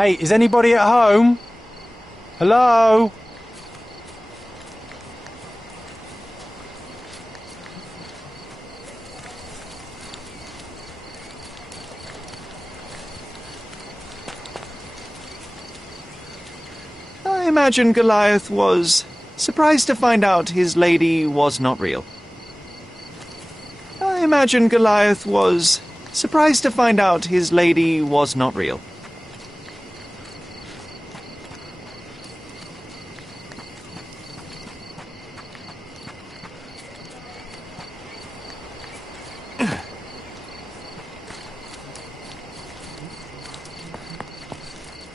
Hey, is anybody at home? Hello? I imagine Goliath was surprised to find out his lady was not real. I imagine Goliath was surprised to find out his lady was not real.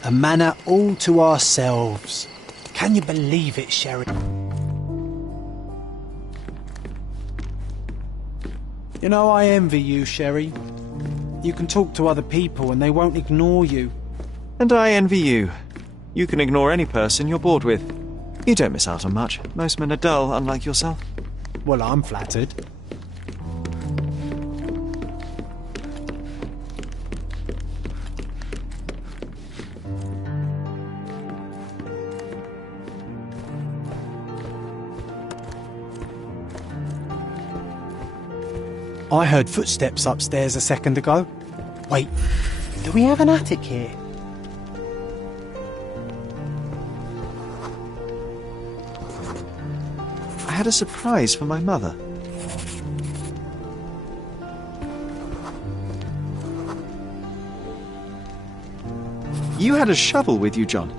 A manor all to ourselves. Can you believe it, Sherry? You know, I envy you, Sherry. You can talk to other people and they won't ignore you. And I envy you. You can ignore any person you're bored with. You don't miss out on much. Most men are dull, unlike yourself. Well, I'm flattered. I heard footsteps upstairs a second ago. Wait, do we have an attic here? I had a surprise for my mother. You had a shovel with you, John.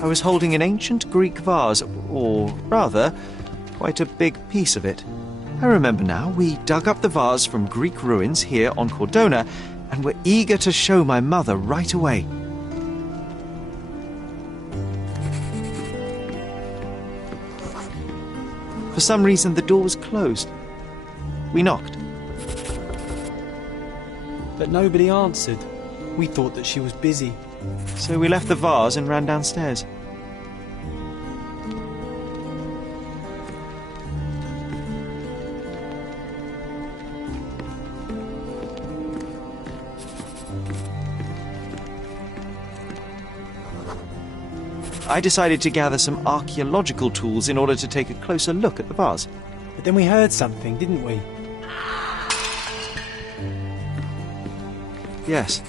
I was holding an ancient Greek vase, or rather, quite a big piece of it. I remember now, we dug up the vase from Greek ruins here on Cordona and were eager to show my mother right away. For some reason, the door was closed. We knocked. But nobody answered. We thought that she was busy. So we left the vase and ran downstairs. I decided to gather some archaeological tools in order to take a closer look at the vase. But then we heard something, didn't we? Yes.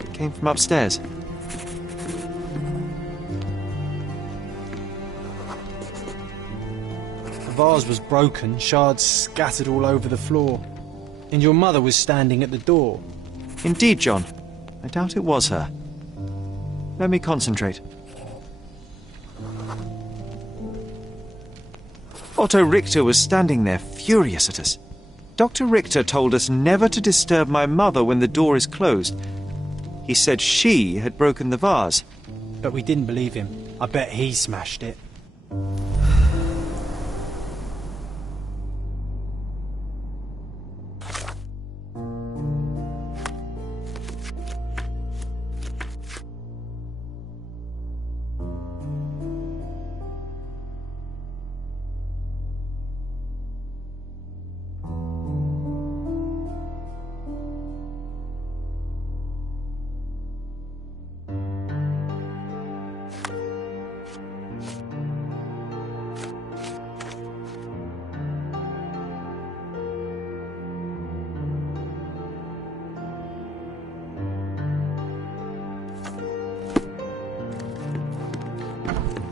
It came from upstairs. The vase was broken, shards scattered all over the floor. And your mother was standing at the door. Indeed, John. I doubt it was her. Let me concentrate. Otto Richter was standing there, furious at us. Dr. Richter told us never to disturb my mother when the door is closed. He said she had broken the vase. But we didn't believe him. I bet he smashed it.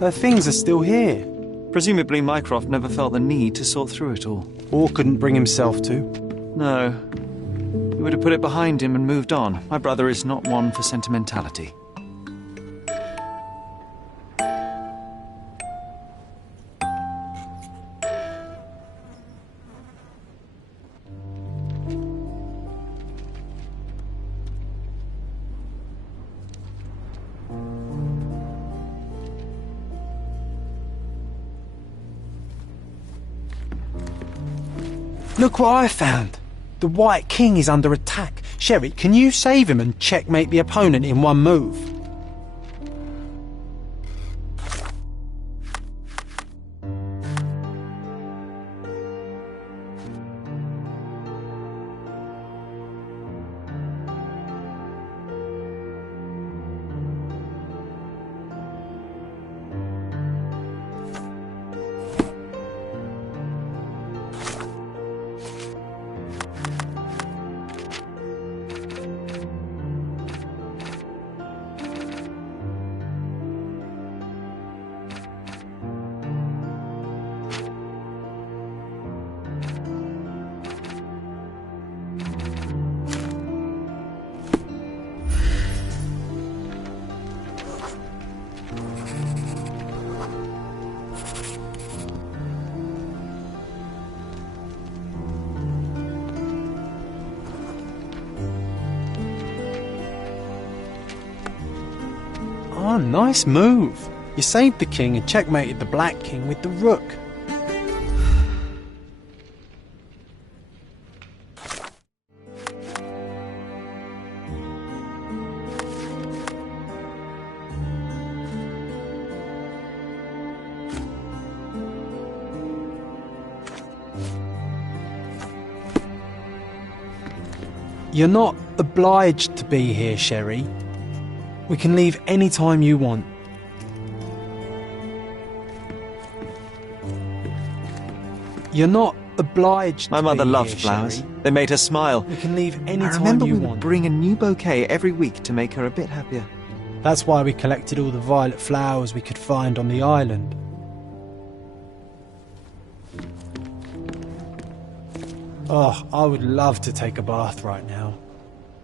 Her things are still here. Presumably Mycroft never felt the need to sort through it all. Or couldn't bring himself to. No. He would have put it behind him and moved on. My brother is not one for sentimentality. Look what I found. The White King is under attack. Sherry, can you save him and checkmate the opponent in one move? Ah, nice move. You saved the king and checkmated the black king with the rook. You're not obliged to be here, Sherry. We can leave any time you want. You're not obliged My to mother be loved here, flowers. Sherry. They made her smile. We can leave any I time remember you we would want. bring a new bouquet every week to make her a bit happier. That's why we collected all the violet flowers we could find on the island. Oh, I would love to take a bath right now.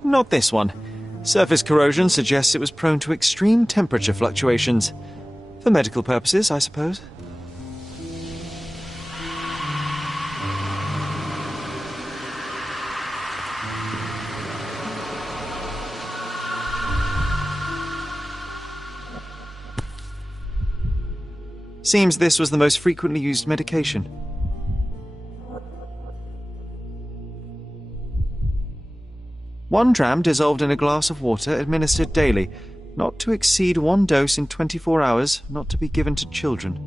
Not this one. Surface corrosion suggests it was prone to extreme temperature fluctuations. For medical purposes, I suppose. Seems this was the most frequently used medication. One dram dissolved in a glass of water administered daily, not to exceed 1 dose in 24 hours, not to be given to children.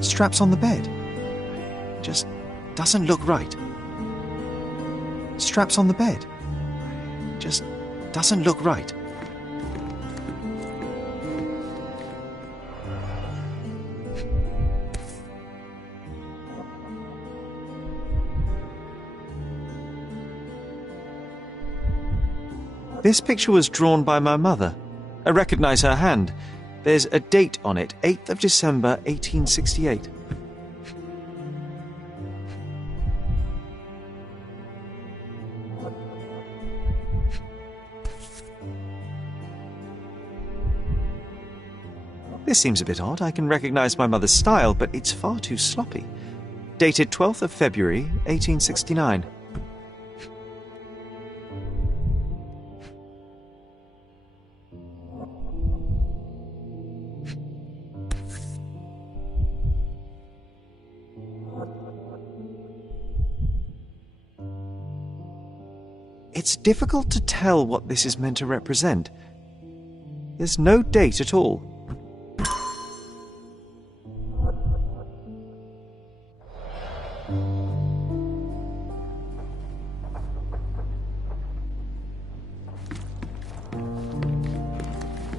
Straps on the bed. Just doesn't look right. Straps on the bed. Just doesn't look right. This picture was drawn by my mother. I recognize her hand. There's a date on it, 8th of December, 1868. This seems a bit odd. I can recognize my mother's style, but it's far too sloppy. Dated 12th of February, 1869. It's difficult to tell what this is meant to represent. There's no date at all.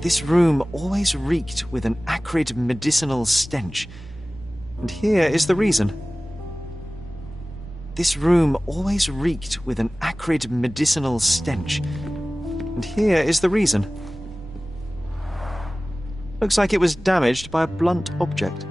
This room always reeked with an acrid medicinal stench. And here is the reason. This room always reeked with an acrid medicinal stench. And here is the reason. Looks like it was damaged by a blunt object.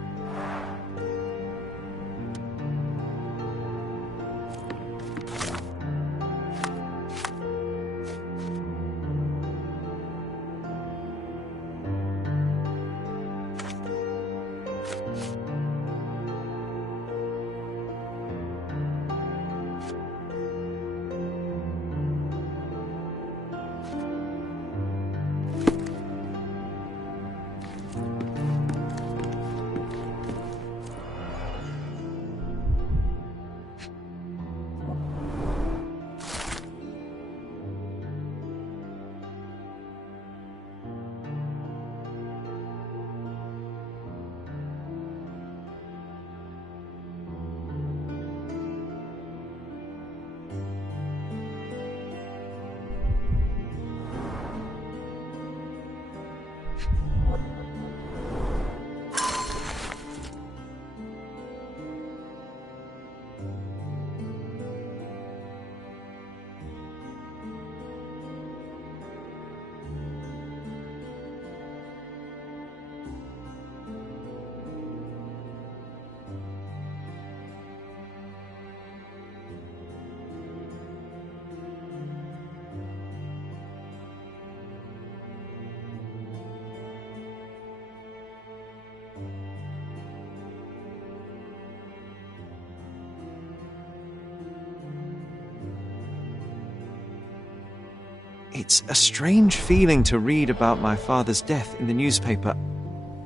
It's a strange feeling to read about my father's death in the newspaper.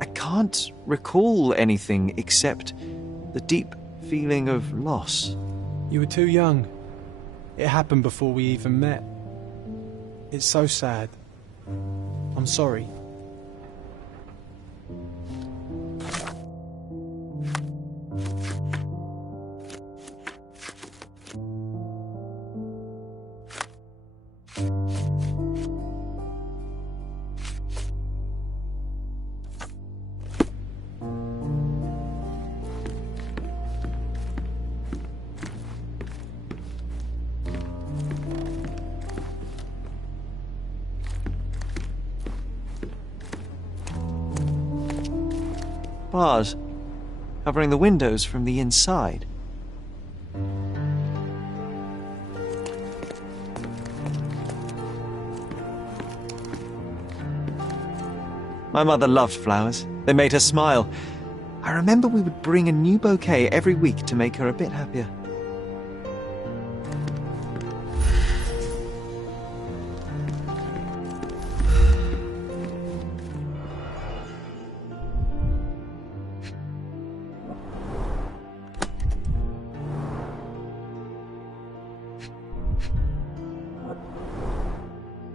I can't recall anything except the deep feeling of loss. You were too young. It happened before we even met. It's so sad. I'm sorry. Bars covering the windows from the inside. My mother loved flowers. They made her smile. I remember we would bring a new bouquet every week to make her a bit happier.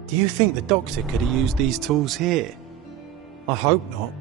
Do you think the doctor could have used these tools here? I hope not.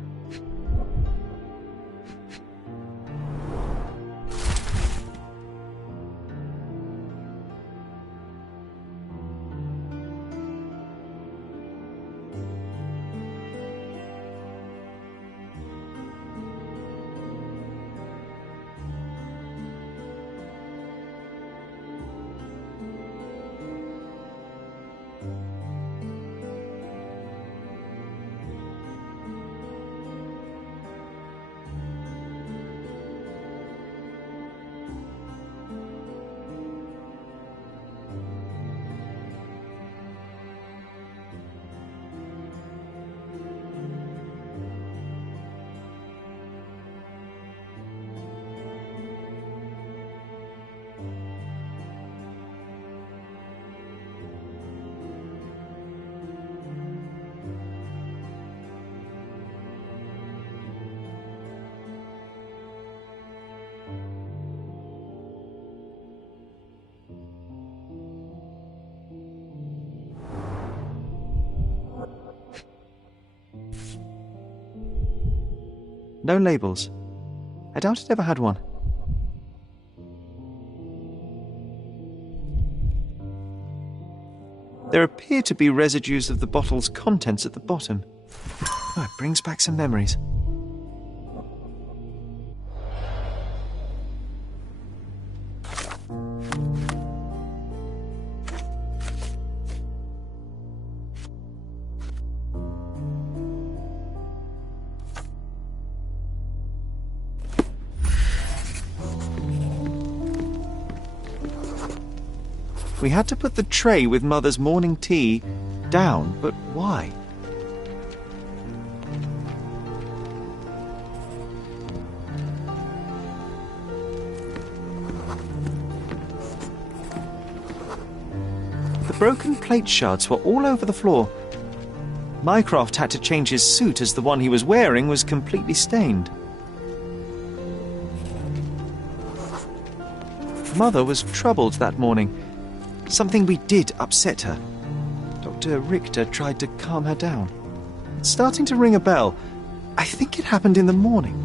No labels. I doubt it ever had one. There appear to be residues of the bottle's contents at the bottom. Oh, it brings back some memories. We had to put the tray with Mother's morning tea down, but why? The broken plate shards were all over the floor. Mycroft had to change his suit as the one he was wearing was completely stained. Mother was troubled that morning. Something we did upset her. Dr. Richter tried to calm her down. It's starting to ring a bell. I think it happened in the morning.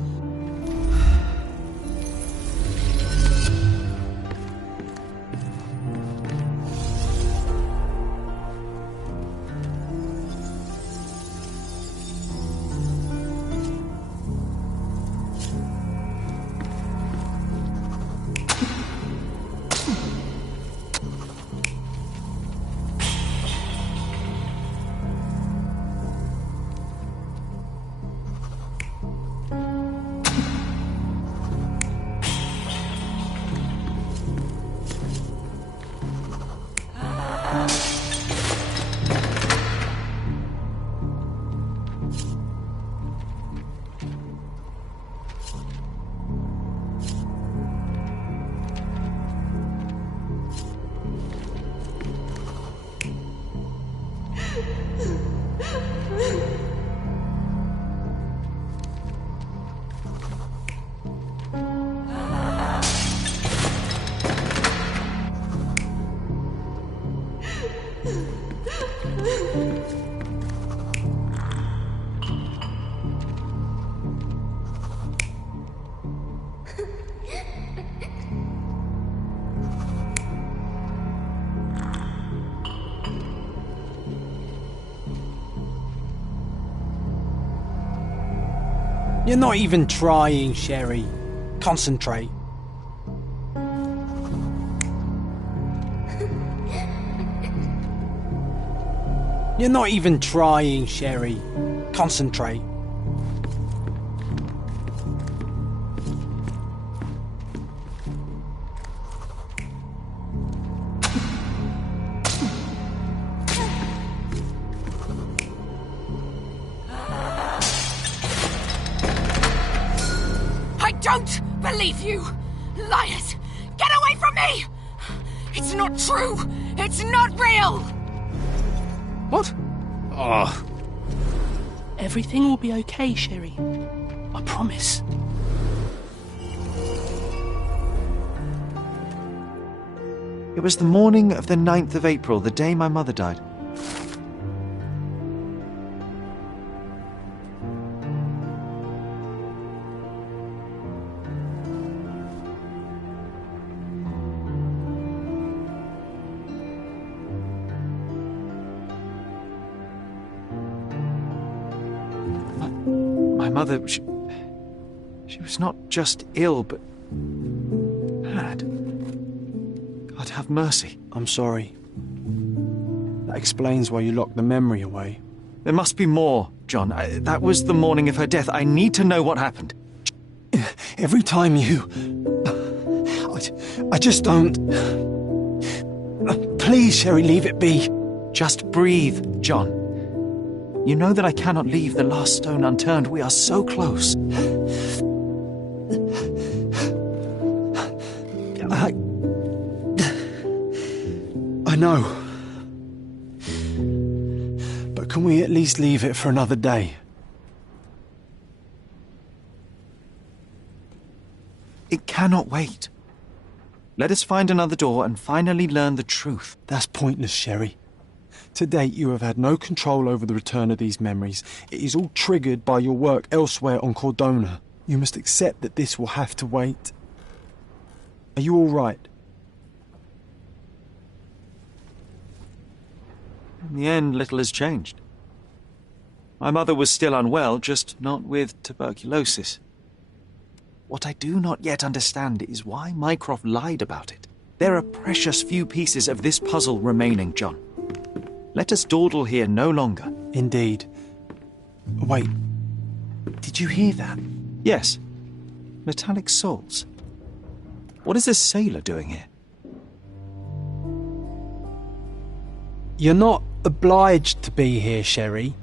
You're not even trying, Sherry. Concentrate. You're not even trying, Sherry. Concentrate. I don't believe you! Liars! Get away from me! It's not true! It's not real! What? Oh. Everything will be okay, Sherry. I promise. It was the morning of the 9th of April, the day my mother died. My mother, she was not just ill, but had. God have mercy. I'm sorry. That explains why you locked the memory away. There must be more, John. That was the morning of her death. I need to know what happened. Every time you... I just don't... Please, Sherry, leave it be. Just breathe, John. You know that I cannot leave the last stone unturned. We are so close. I know. But can we at least leave it for another day? It cannot wait. Let us find another door and finally learn the truth. That's pointless, Sherry. To date, you have had no control over the return of these memories. It is all triggered by your work elsewhere on Cordona. You must accept that this will have to wait. Are you all right? In the end, little has changed. My mother was still unwell, just not with tuberculosis. What I do not yet understand is why Mycroft lied about it. There are precious few pieces of this puzzle remaining, John. Let us dawdle here no longer. Indeed. Wait. Did you hear that? Yes. Metallic soles. What is this sailor doing here? You're not obliged to be here, Sherry.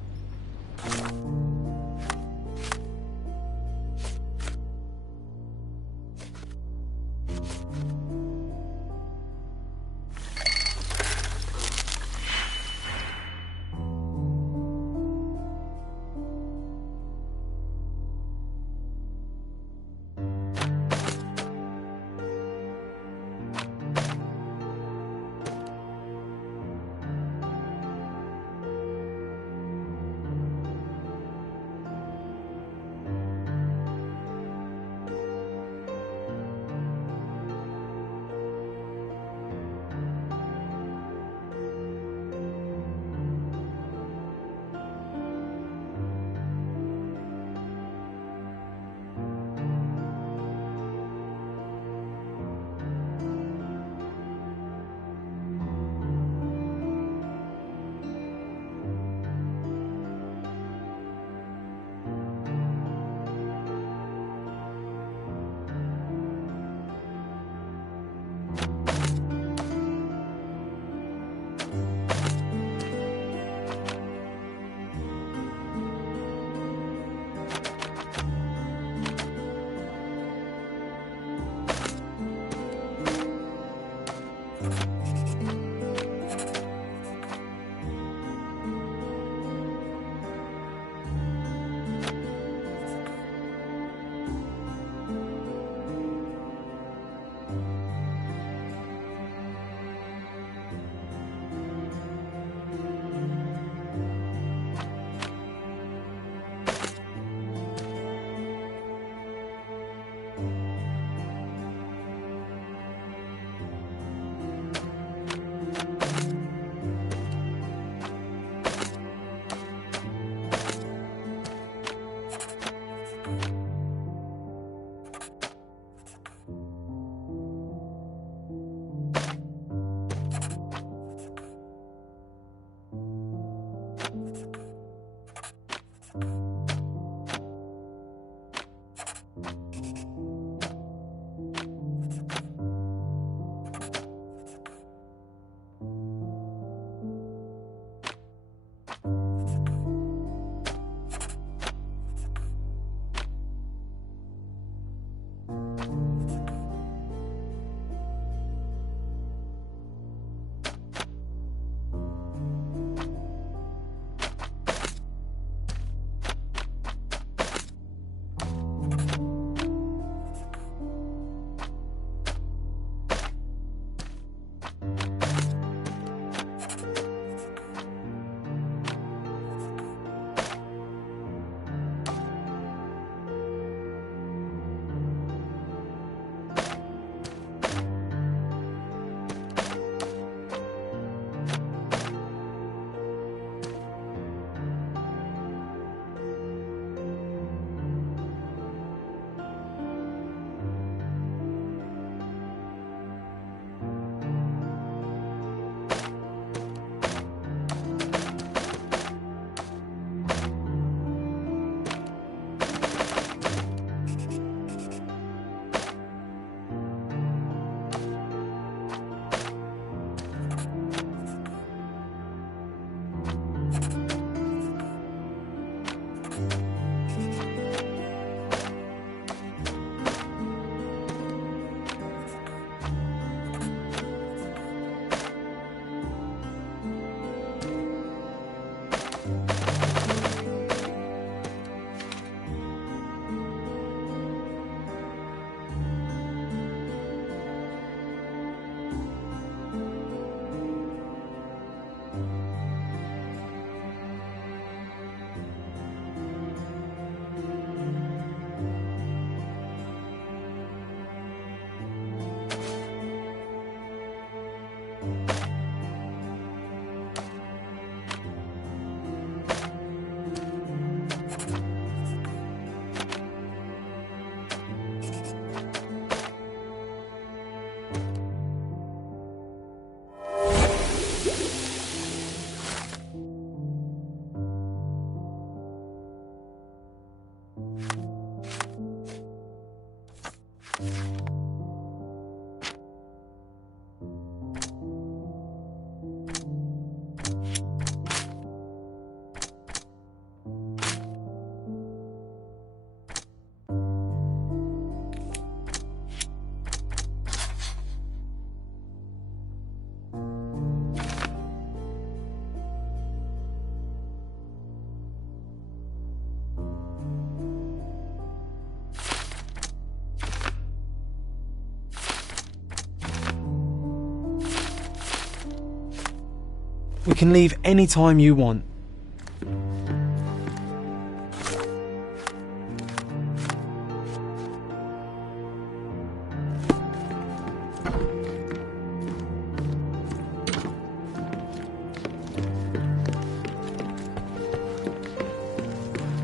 We can leave any time you want.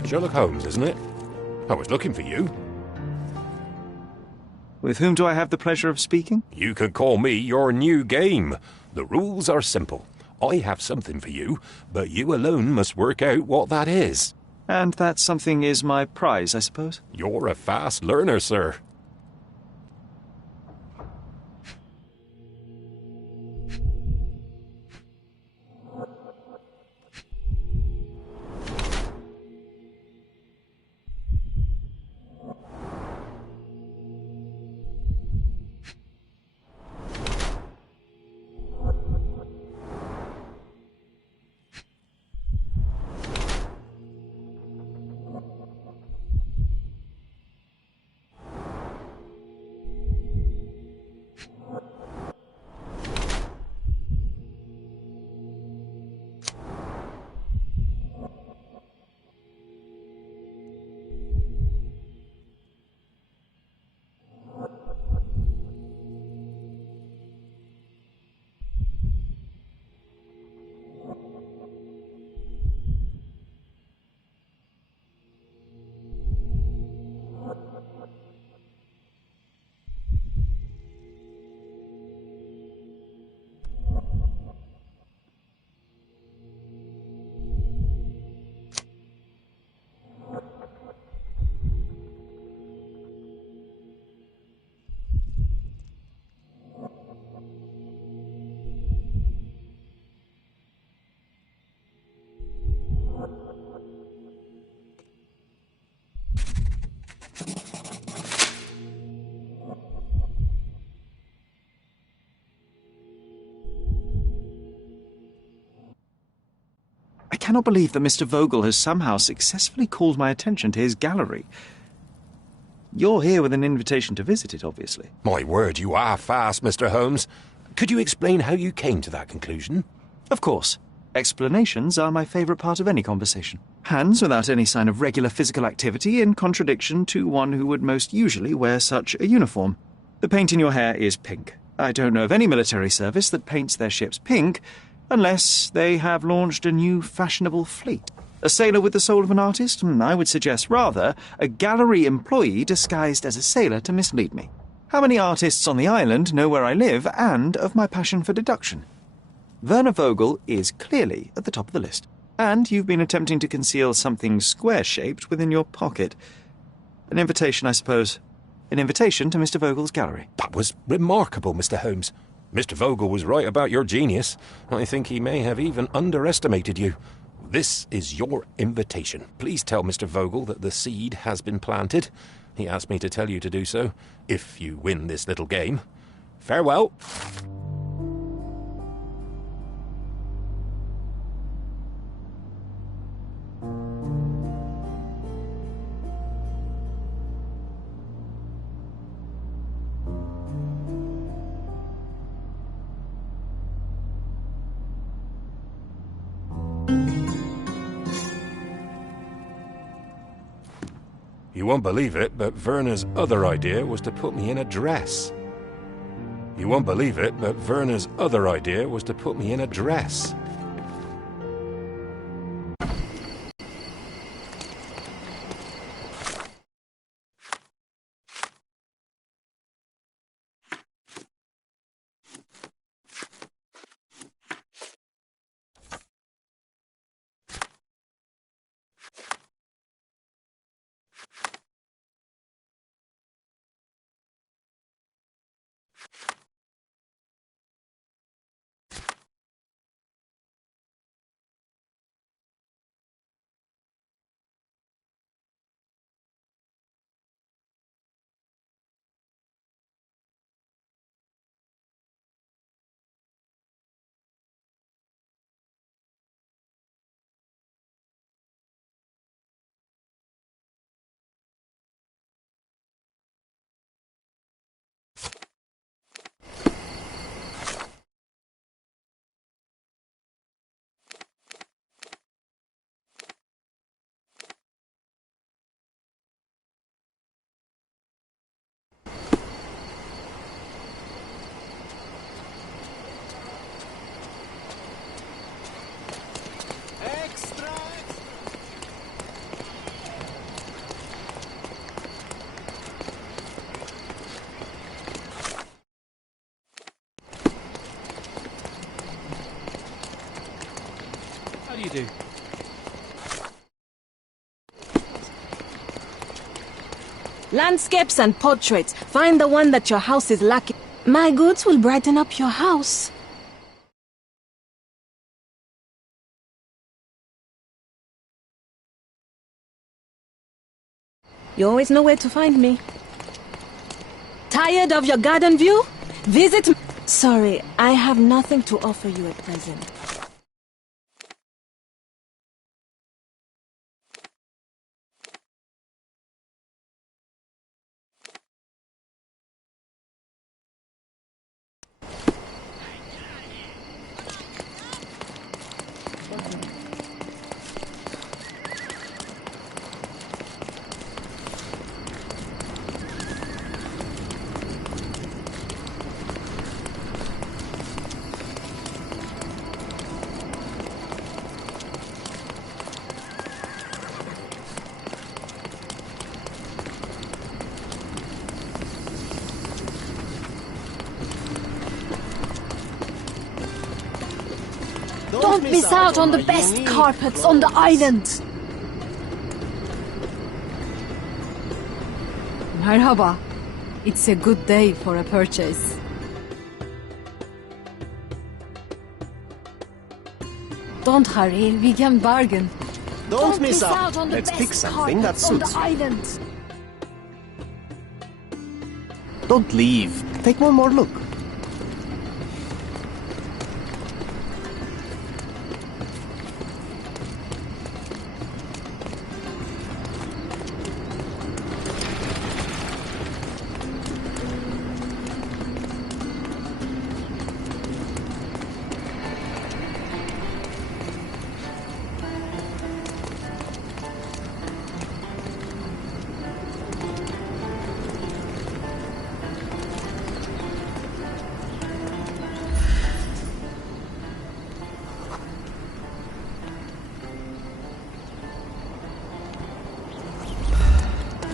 Sherlock Holmes, isn't it? I was looking for you. With whom do I have the pleasure of speaking? You can call me your new game. The rules are simple. I have something for you, but you alone must work out what that is. And that something is my prize, I suppose? You're a fast learner, sir. I cannot believe that Mr. Vogel has somehow successfully called my attention to his gallery. You're here with an invitation to visit it, obviously. My word, you are fast, Mr. Holmes. Could you explain how you came to that conclusion? Of course. Explanations are my favourite part of any conversation. Hands without any sign of regular physical activity, in contradiction to one who would most usually wear such a uniform. The paint in your hair is pink. I don't know of any military service that paints their ships pink, unless they have launched a new fashionable fleet. A sailor with the soul of an artist? I would suggest rather a gallery employee disguised as a sailor to mislead me. How many artists on the island know where I live and of my passion for deduction? Werner Vogel is clearly at the top of the list. And you've been attempting to conceal something square-shaped within your pocket. An invitation, I suppose. An invitation to Mr. Vogel's gallery. That was remarkable, Mr. Holmes. Mr. Vogel was right about your genius. I think he may have even underestimated you. This is your invitation. Please tell Mr. Vogel that the seed has been planted. He asked me to tell you to do so, if you win this little game. Farewell. You won't believe it, but Werner's other idea was to put me in a dress. You won't believe it, but Werner's other idea was to put me in a dress. How do you do? Landscapes and portraits. Find the one that your house is lacking. My goods will brighten up your house. You always know where to find me. Tired of your garden view? Visit me. Sorry, I have nothing to offer you at present. Don't miss out on the best carpets on the island. Merhaba. It's a good day for a purchase. Don't hurry, we can bargain. Don't miss out on the Let's best pick something that carpets on suits the you. island. Don't leave. Take one more look.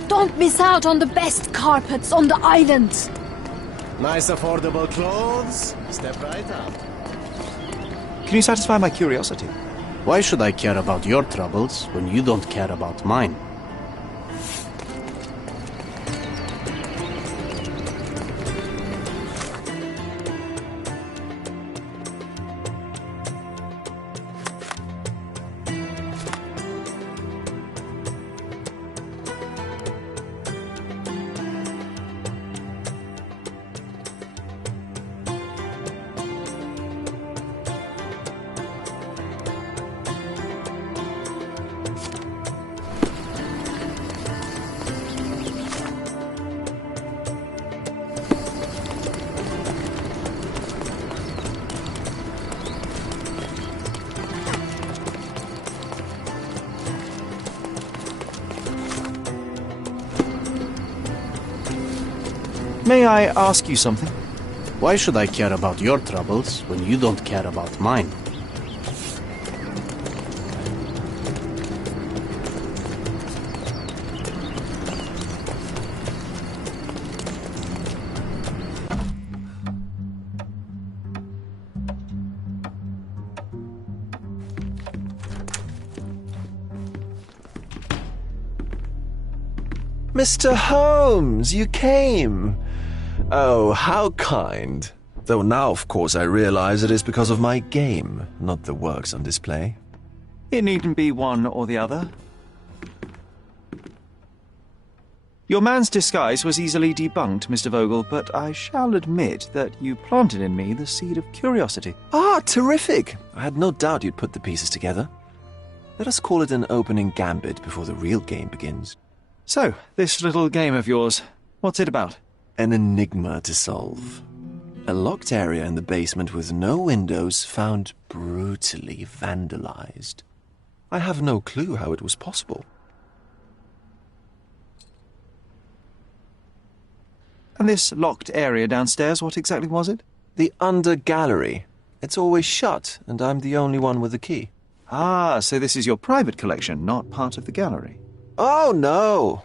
Don't miss out on the best carpets on the island. Nice affordable clothes. Step right up. Can you satisfy my curiosity? Why should I care about your troubles when you don't care about mine? May I ask you something? Why should I care about your troubles when you don't care about mine? Mr. Holmes, you came. Oh, how kind. Though now, of course, I realize it is because of my game, not the works on display. It needn't be one or the other. Your man's disguise was easily debunked, Mr. Vogel, but I shall admit that you planted in me the seed of curiosity. Ah, terrific. I had no doubt you'd put the pieces together. Let us call it an opening gambit before the real game begins. So, this little game of yours, what's it about? An enigma to solve. A locked area in the basement with no windows found brutally vandalized. I have no clue how it was possible. And this locked area downstairs, what exactly was it? The under gallery. It's always shut, and I'm the only one with the key. Ah, so this is your private collection, not part of the gallery. Oh, no.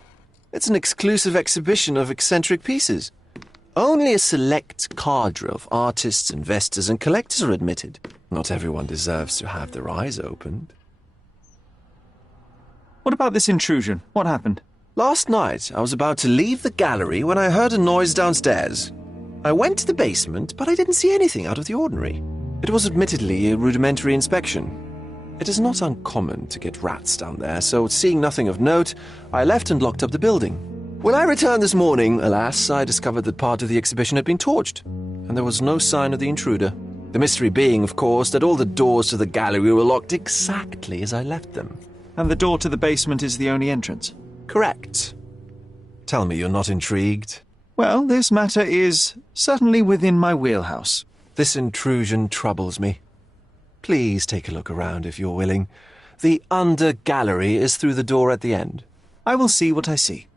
It's an exclusive exhibition of eccentric pieces. Only a select cadre of artists, investors, and collectors are admitted. Not everyone deserves to have their eyes opened. What about this intrusion? What happened? Last night, I was about to leave the gallery when I heard a noise downstairs. I went to the basement, but I didn't see anything out of the ordinary. It was admittedly a rudimentary inspection. It is not uncommon to get rats down there, so seeing nothing of note, I left and locked up the building. When I returned this morning, alas, I discovered that part of the exhibition had been torched, and there was no sign of the intruder. The mystery being, of course, that all the doors to the gallery were locked exactly as I left them. And the door to the basement is the only entrance? Correct. Tell me you're not intrigued. Well, this matter is certainly within my wheelhouse. This intrusion troubles me. Please take a look around if you're willing. The under gallery is through the door at the end. I will see what I see.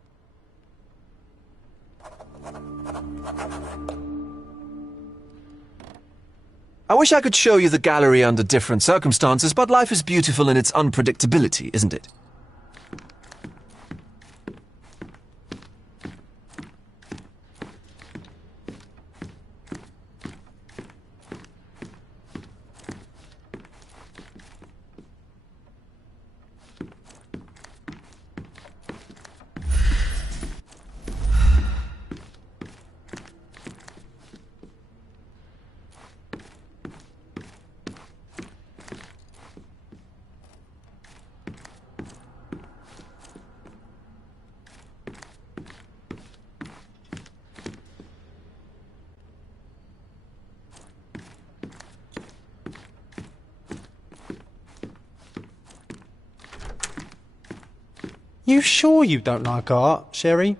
I wish I could show you the gallery under different circumstances, but life is beautiful in its unpredictability, isn't it? You sure you don't like art, Sherry?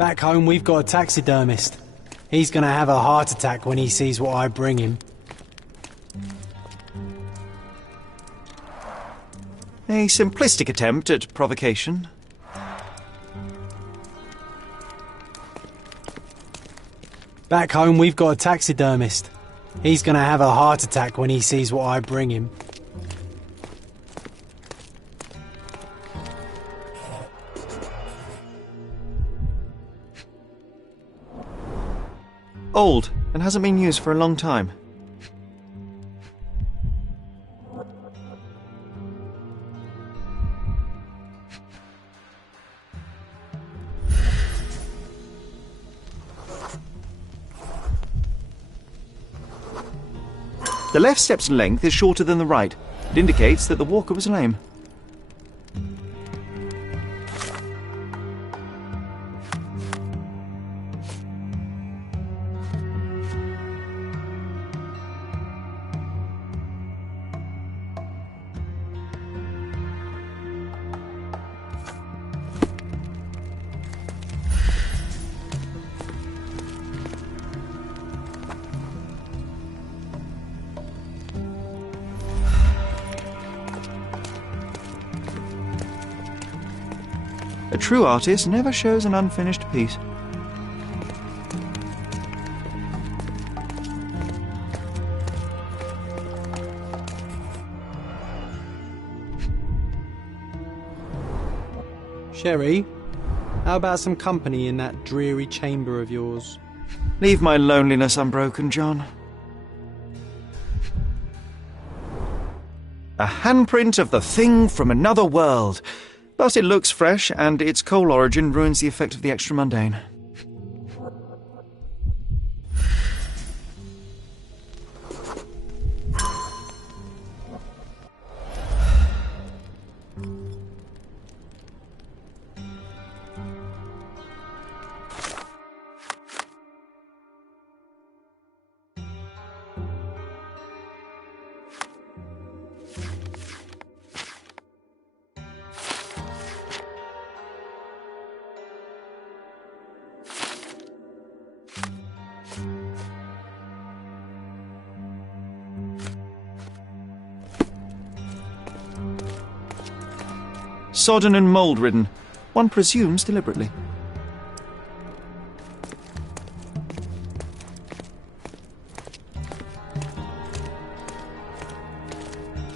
Back home, we've got a taxidermist. He's gonna have a heart attack when he sees what I bring him. A simplistic attempt at provocation. Back home, we've got a taxidermist. He's gonna have a heart attack when he sees what I bring him. Old, and hasn't been used for a long time. The left step's length is shorter than the right. It indicates that the walker was lame. A true artist never shows an unfinished piece. Sherry, how about some company in that dreary chamber of yours? Leave my loneliness unbroken, John. A handprint of the thing from another world. But it looks fresh, and its coal origin ruins the effect of the extra mundane. Sodden and mould-ridden, one presumes deliberately.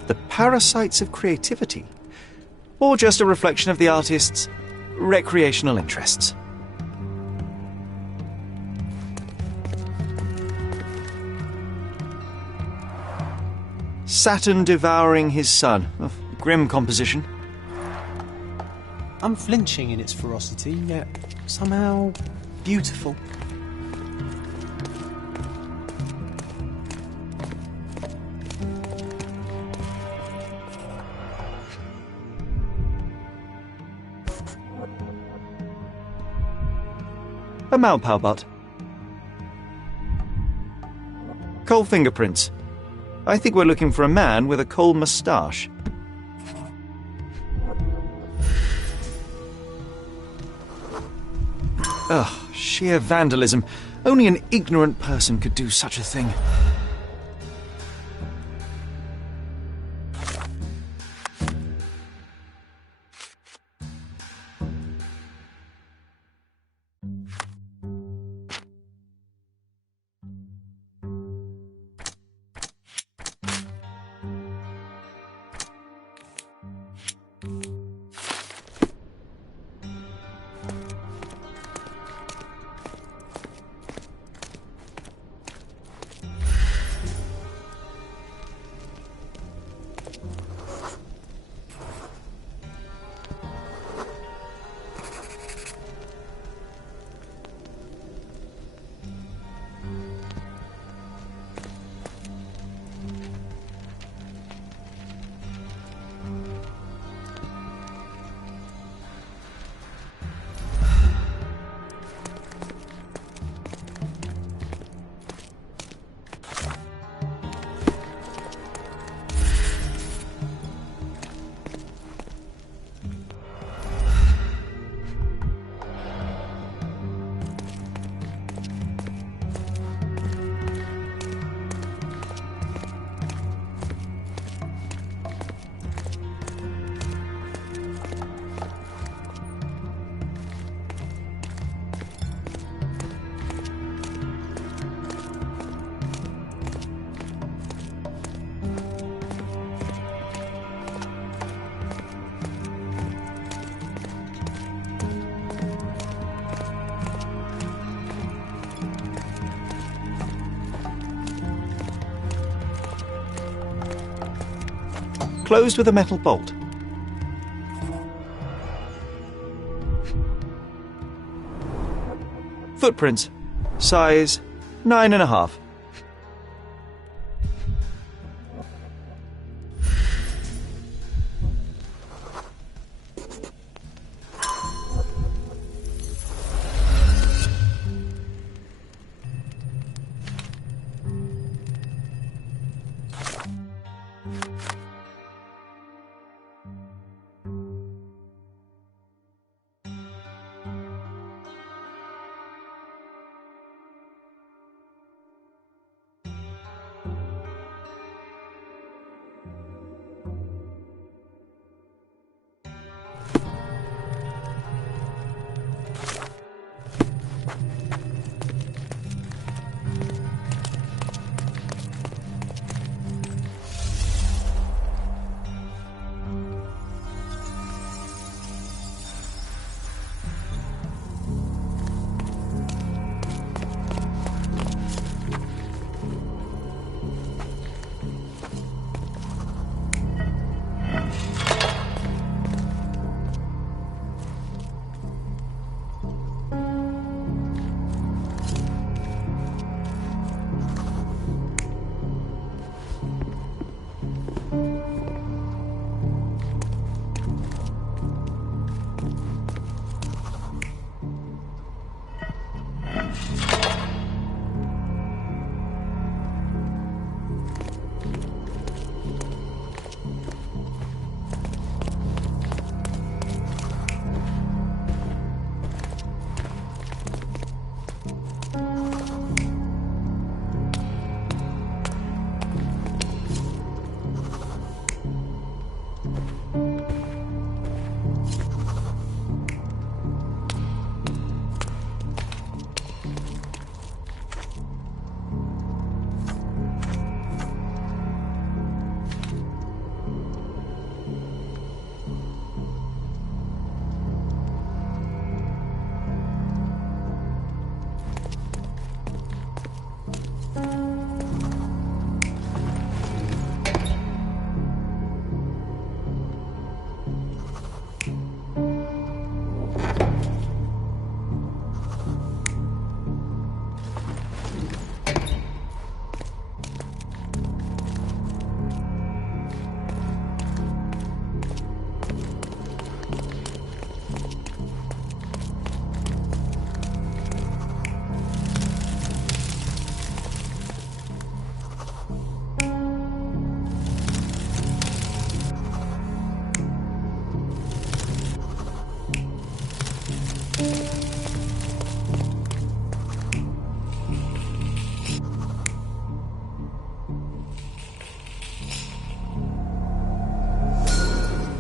The parasites of creativity, or just a reflection of the artist's recreational interests. Saturn devouring his sun. Oh, grim composition. Unflinching in its ferocity, yet somehow beautiful. A Malpao butt. Coal fingerprints. I think we're looking for a man with a coal moustache. Ugh, sheer vandalism. Only an ignorant person could do such a thing. closed with a metal bolt. Footprints. Size 9.5.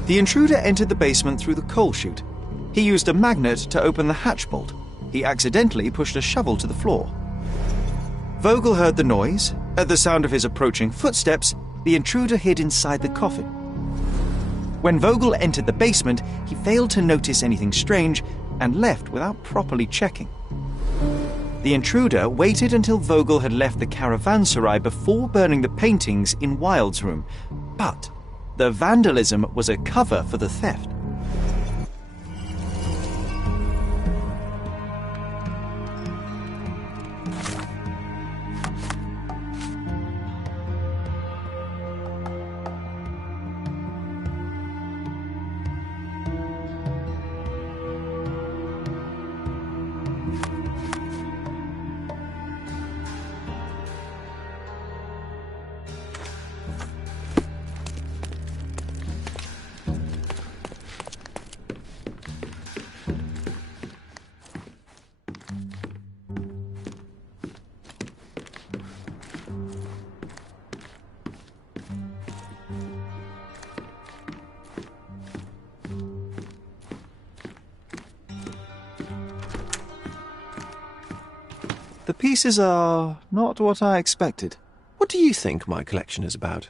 The intruder entered the basement through the coal chute. He used a magnet to open the hatch bolt. He accidentally pushed a shovel to the floor. Vogel heard the noise. At the sound of his approaching footsteps, the intruder hid inside the coffin. When Vogel entered the basement, he failed to notice anything strange and left without properly checking. The intruder waited until Vogel had left the caravanserai before burning the paintings in Wilde's room, but the vandalism was a cover for the theft. The pieces are not what I expected. What do you think my collection is about?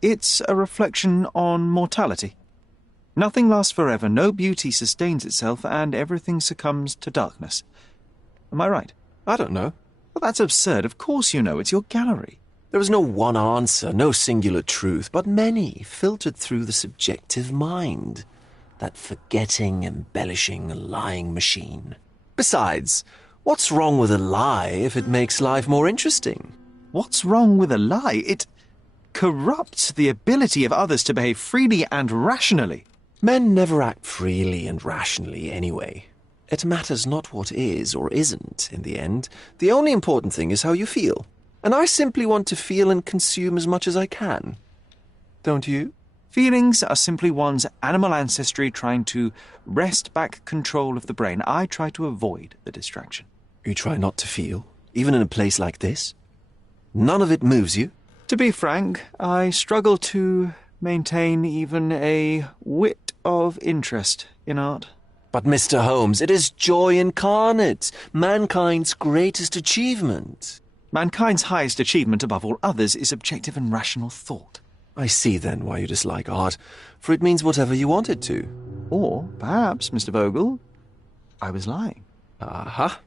It's a reflection on mortality. Nothing lasts forever, no beauty sustains itself, and everything succumbs to darkness. Am I right? I don't know. Well, that's absurd. Of course you know. It's your gallery. There is no one answer, no singular truth, but many filtered through the subjective mind. That forgetting, embellishing, lying machine. Besides, what's wrong with a lie if it makes life more interesting? What's wrong with a lie? It corrupts the ability of others to behave freely and rationally. Men never act freely and rationally anyway. It matters not what is or isn't in the end. The only important thing is how you feel. And I simply want to feel and consume as much as I can. Don't you? Feelings are simply one's animal ancestry trying to wrest back control of the brain. I try to avoid the distraction. You try not to feel, even in a place like this? None of it moves you? To be frank, I struggle to maintain even a whit of interest in art. But, Mr. Holmes, it is joy incarnate, mankind's greatest achievement. Mankind's highest achievement above all others is objective and rational thought. I see, then, why you dislike art, for it means whatever you want it to. Or, perhaps, Mr. Vogel, I was lying. Aha.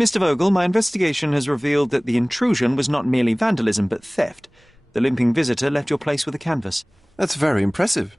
Mr. Vogel, my investigation has revealed that the intrusion was not merely vandalism but theft. The limping visitor left your place with a canvas. That's very impressive.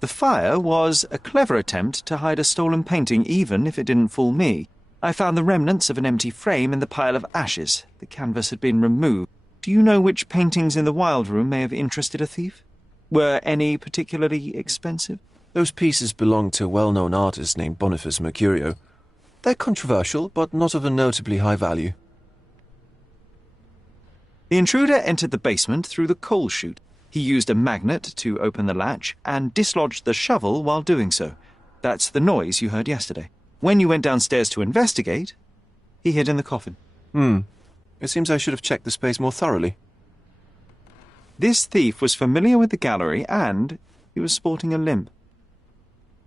The fire was a clever attempt to hide a stolen painting, even if it didn't fool me. I found the remnants of an empty frame in the pile of ashes. The canvas had been removed. Do you know which paintings in the Wild Room may have interested a thief? Were any particularly expensive? Those pieces belong to a well-known artist named Boniface Mercurio. They're controversial, but not of a notably high value. The intruder entered the basement through the coal chute. He used a magnet to open the latch and dislodged the shovel while doing so. That's the noise you heard yesterday. When you went downstairs to investigate, he hid in the coffin. It seems I should have checked the space more thoroughly. This thief was familiar with the gallery and he was sporting a limp.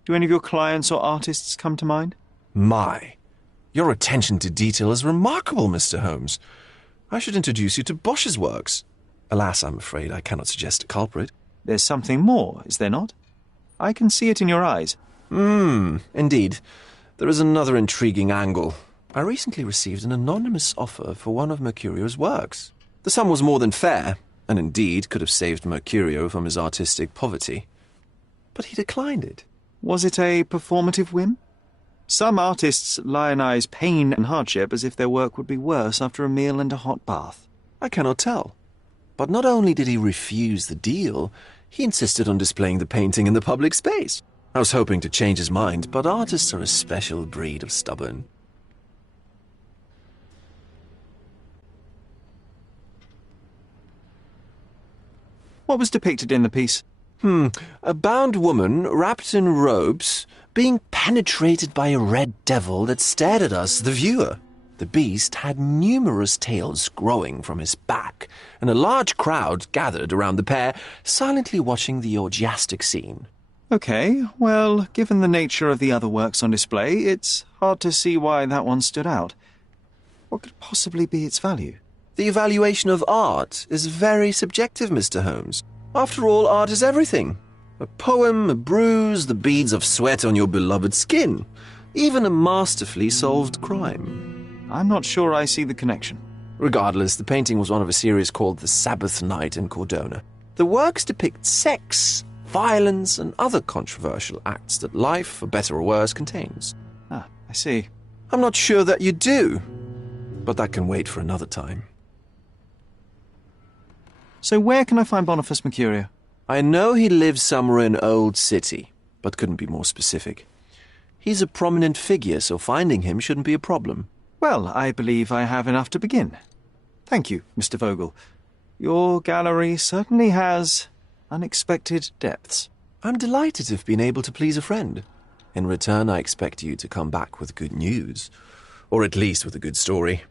Do any of your clients or artists come to mind? My, your attention to detail is remarkable, Mr. Holmes. I should introduce you to Bosch's works. Alas, I'm afraid I cannot suggest a culprit. There's something more, is there not? I can see it in your eyes. Indeed. There is another intriguing angle. I recently received an anonymous offer for one of Mercurio's works. The sum was more than fair, and indeed could have saved Mercurio from his artistic poverty. But he declined it. Was it a performative whim? Some artists lionize pain and hardship as if their work would be worse after a meal and a hot bath. I cannot tell. But not only did he refuse the deal, he insisted on displaying the painting in the public space. I was hoping to change his mind, but artists are a special breed of stubborn. What was depicted in the piece? A bound woman, wrapped in robes, being penetrated by a red devil that stared at us, the viewer. The beast had numerous tails growing from his back, and a large crowd gathered around the pair, silently watching the orgiastic scene. Okay, well, given the nature of the other works on display, it's hard to see why that one stood out. What could possibly be its value? The evaluation of art is very subjective, Mr. Holmes. After all, art is everything. A poem, a bruise, the beads of sweat on your beloved skin. Even a masterfully solved crime. I'm not sure I see the connection. Regardless, the painting was one of a series called The Sabbath Night in Cordona. The works depict sex, violence, and other controversial acts that life, for better or worse, contains. Ah, I see. I'm not sure that you do, but that can wait for another time. So where can I find Boniface Mercurio? I know he lives somewhere in Old City, but couldn't be more specific. He's a prominent figure, so finding him shouldn't be a problem. Well, I believe I have enough to begin. Thank you, Mr. Vogel. Your gallery certainly has unexpected depths. I'm delighted to have been able to please a friend. In return, I expect you to come back with good news. Or at least with a good story.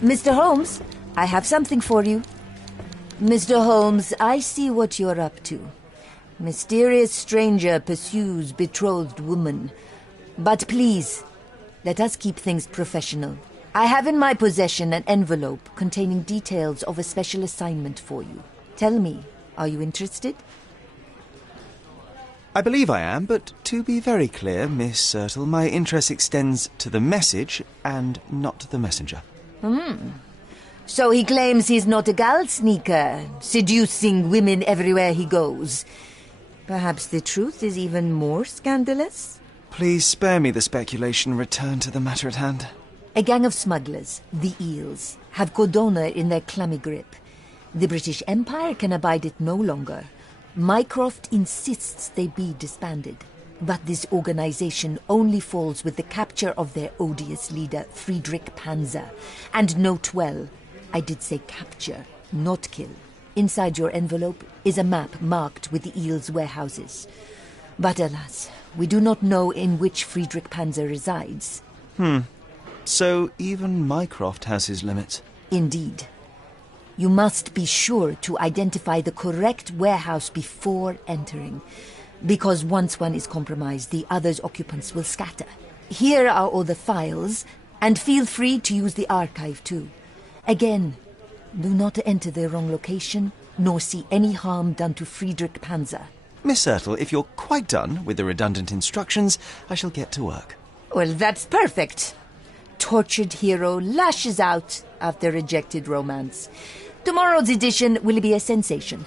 Mr. Holmes, I have something for you. Mr. Holmes, I see what you're up to. Mysterious stranger pursues betrothed woman. But please, let us keep things professional. I have in my possession an envelope containing details of a special assignment for you. Tell me, are you interested? I believe I am, but to be very clear, Miss Sertle, my interest extends to the message and not the messenger. So he claims he's not a gal sneaker, seducing women everywhere he goes. Perhaps the truth is even more scandalous? Please spare me the speculation. Return to the matter at hand. A gang of smugglers, the Eels, have Cordona in their clammy grip. The British Empire can abide it no longer. Mycroft insists they be disbanded. But this organization only falls with the capture of their odious leader, Friedrich Panzer. And note well, I did say capture, not kill. Inside your envelope is a map marked with the Eels' warehouses. But alas, we do not know in which Friedrich Panzer resides. So even Mycroft has his limits. Indeed. You must be sure to identify the correct warehouse before entering, because once one is compromised, the other's occupants will scatter. Here are all the files, and feel free to use the archive too. Again, do not enter the wrong location, nor see any harm done to Friedrich Panzer. Miss Sertle, if you're quite done with the redundant instructions, I shall get to work. Well, that's perfect. Tortured hero lashes out after rejected romance. Tomorrow's edition will be a sensation.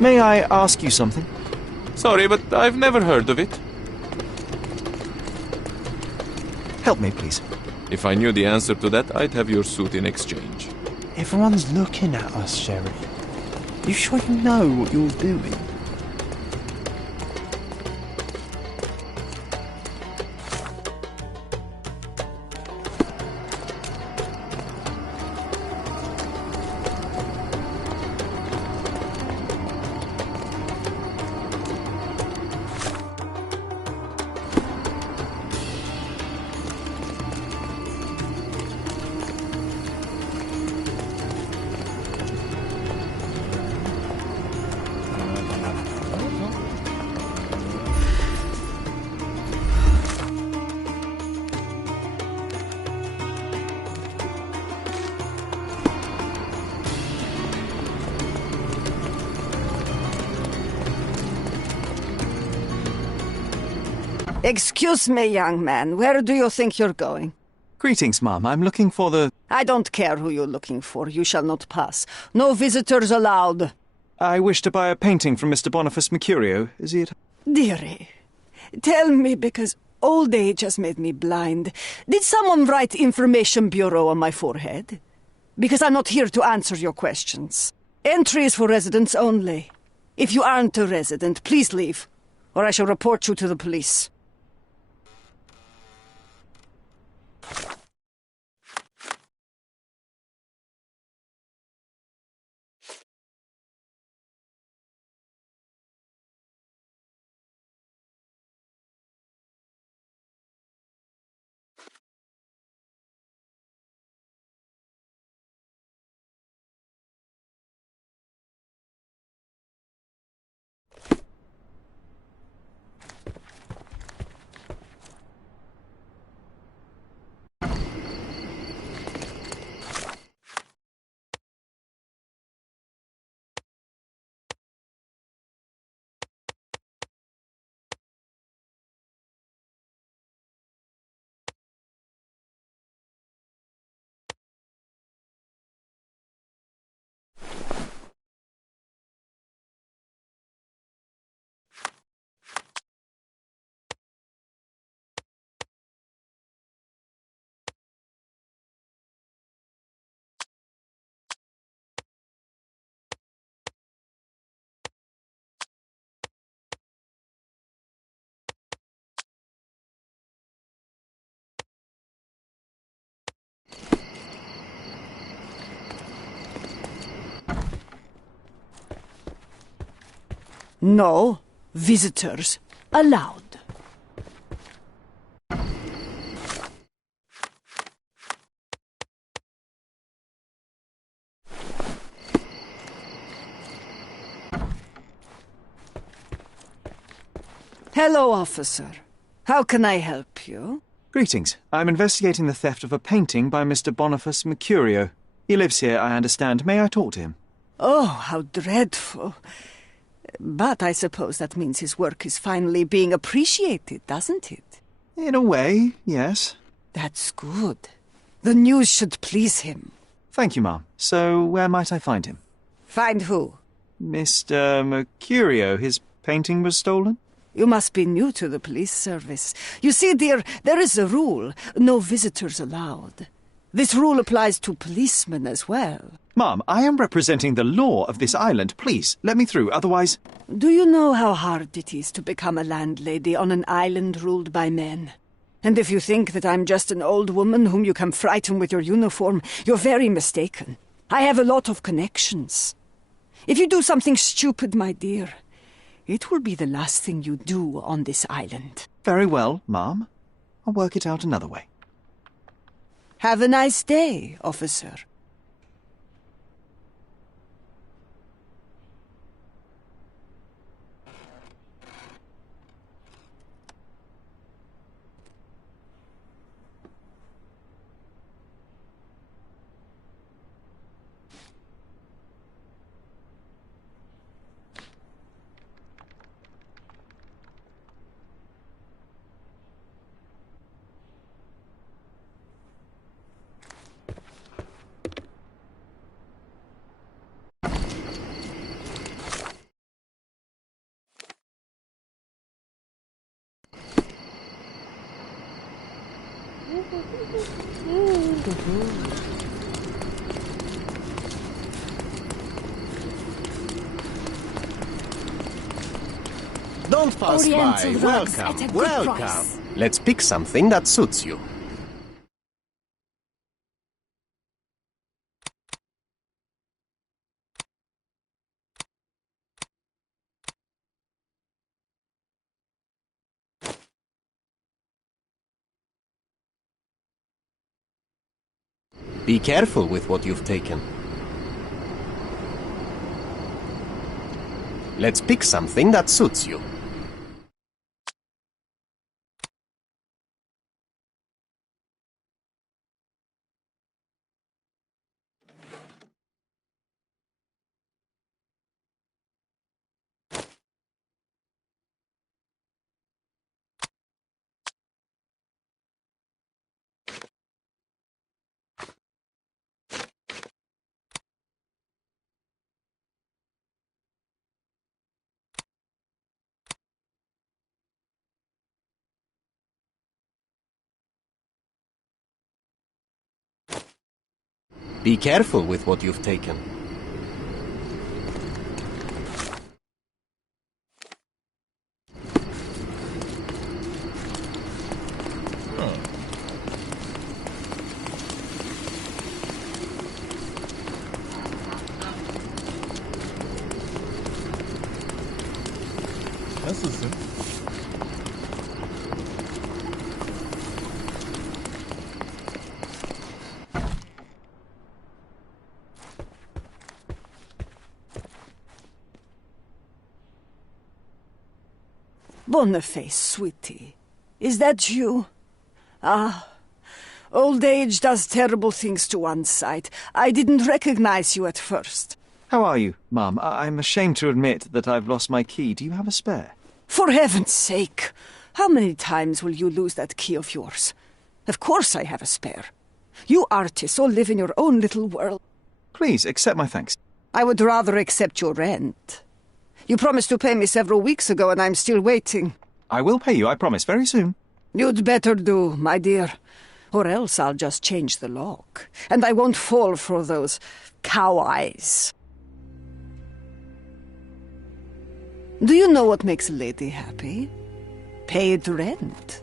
May I ask you something? Sorry, but I've never heard of it. Help me, please. If I knew the answer to that, I'd have your suit in exchange. Everyone's looking at us, Sherry. You sure you know what you're doing? Excuse me, young man. Where do you think you're going? Greetings, ma'am. I'm looking for the... I don't care who you're looking for. You shall not pass. No visitors allowed. I wish to buy a painting from Mr. Boniface Mercurio. Is he at... Dearie, tell me, because old age has made me blind. Did someone write Information Bureau on my forehead? Because I'm not here to answer your questions. Entry is for residents only. If you aren't a resident, please leave, or I shall report you to the police. No visitors allowed. Hello, officer. How can I help you? Greetings. I'm investigating the theft of a painting by Mr. Boniface Mercurio. He lives here, I understand. May I talk to him? Oh, how dreadful. But I suppose that means his work is finally being appreciated, doesn't it? In a way, yes. That's good. The news should please him. Thank you, ma'am. So, where might I find him? Find who? Mr. Mercurio. His painting was stolen? You must be new to the police service. You see, dear, there is a rule. No visitors allowed. This rule applies to policemen as well. Ma'am, I am representing the law of this island. Please, let me through, otherwise... Do you know how hard it is to become a landlady on an island ruled by men? And if you think that I'm just an old woman whom you can frighten with your uniform, you're very mistaken. I have a lot of connections. If you do something stupid, my dear, it will be the last thing you do on this island. Very well, ma'am. I'll work it out another way. Have a nice day, officer. Don't pass Oriental by. rugs at a Welcome, good welcome. price. Let's pick something that suits you. Be careful with what you've taken. Let's pick something that suits you. Be careful with what you've taken. Nasılsın? Boniface, sweetie. Is that you? Ah, old age does terrible things to one's sight. I didn't recognize you at first. How are you, Mum? I'm ashamed to admit that I've lost my key. Do you have a spare? For heaven's sake! How many times will you lose that key of yours? Of course I have a spare. You artists all live in your own little world. Please, accept my thanks. I would rather accept your rent. You promised to pay me several weeks ago, and I'm still waiting. I will pay you, I promise, very soon. You'd better do, my dear. Or else I'll just change the lock. And I won't fall for those cow eyes. Do you know what makes a lady happy? Paid rent.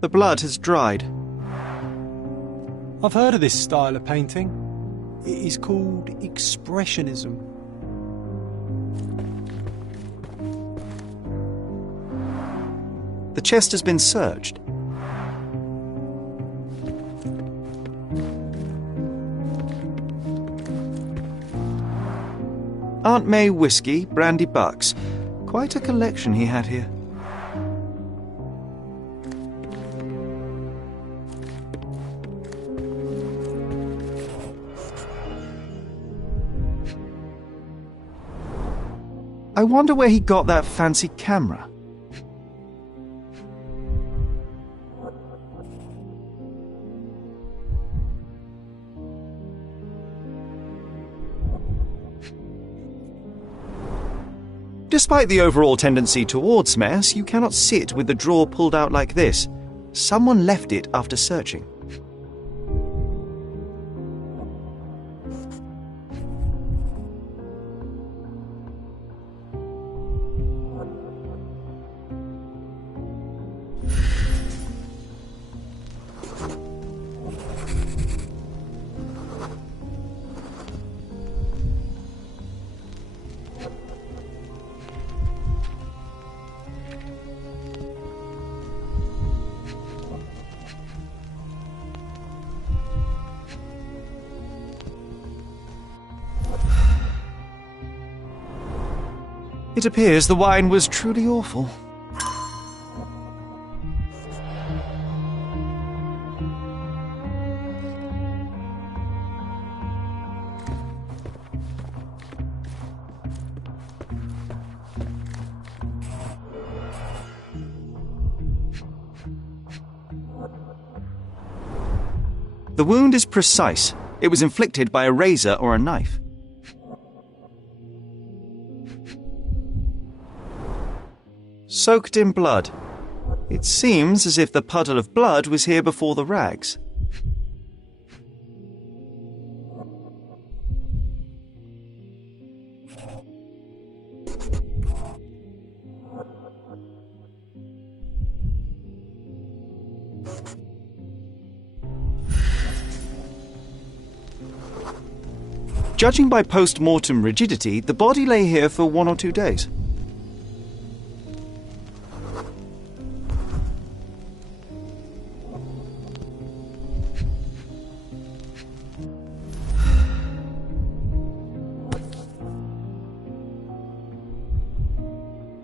The blood has dried. I've heard of this style of painting. It is called Expressionism. The chest has been searched. Aunt May whiskey, brandy bucks. Quite a collection he had here. I wonder where he got that fancy camera. Despite the overall tendency towards mess, you cannot sit with the drawer pulled out like this. Someone left it after searching. It appears the wine was truly awful. The wound is precise. It was inflicted by a razor or a knife. Soaked in blood. It seems as if the puddle of blood was here before the rags. Judging by post-mortem rigidity, the body lay here for 1 or 2 days.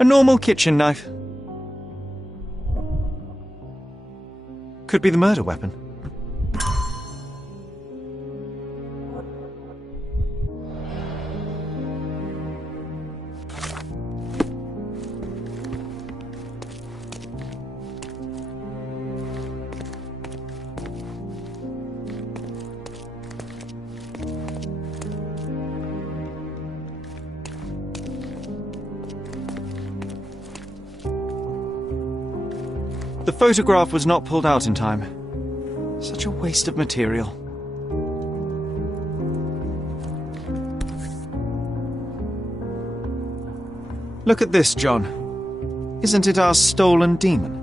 A normal kitchen knife. Could be the murder weapon. The photograph was not pulled out in time. Such a waste of material. Look at this, John. Isn't it our stolen demon?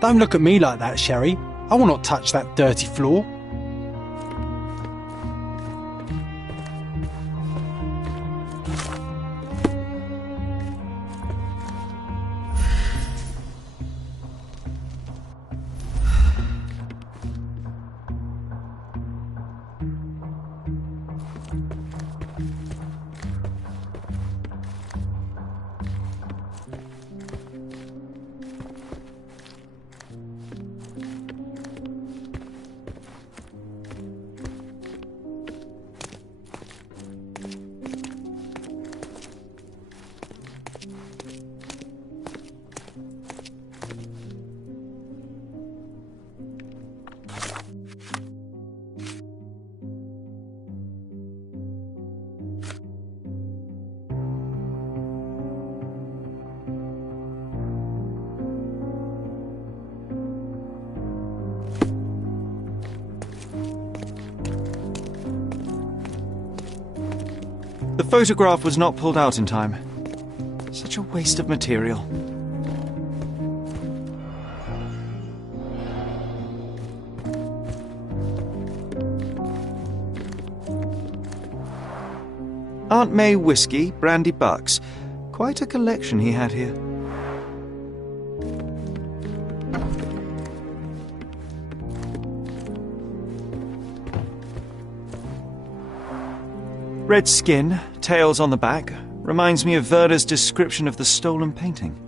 Don't look at me like that, Sherry. I will not touch that dirty floor. The photograph was not pulled out in time. Such a waste of material. Aunt May whiskey, brandy bucks. Quite a collection he had here. Red skin, tails on the back, reminds me of Verda's description of the stolen painting.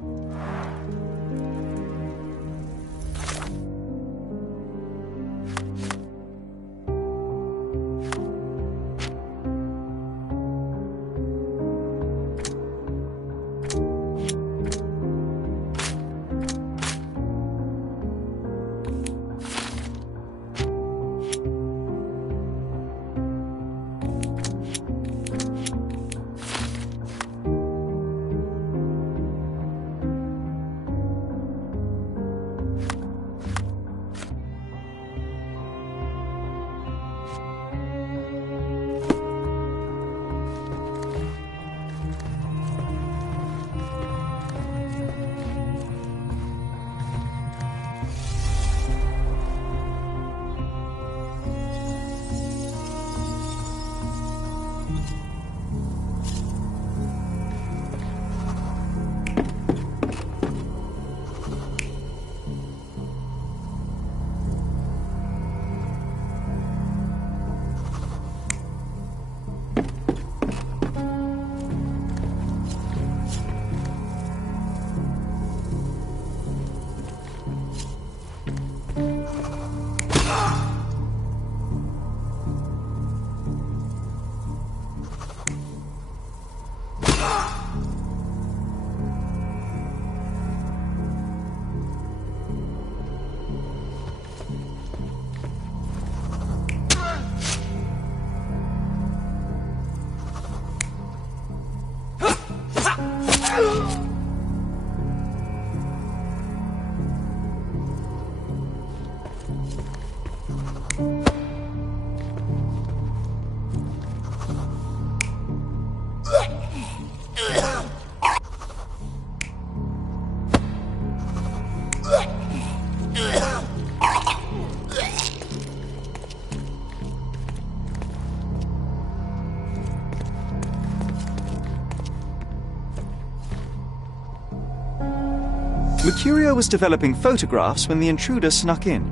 Mercurio was developing photographs when the intruder snuck in.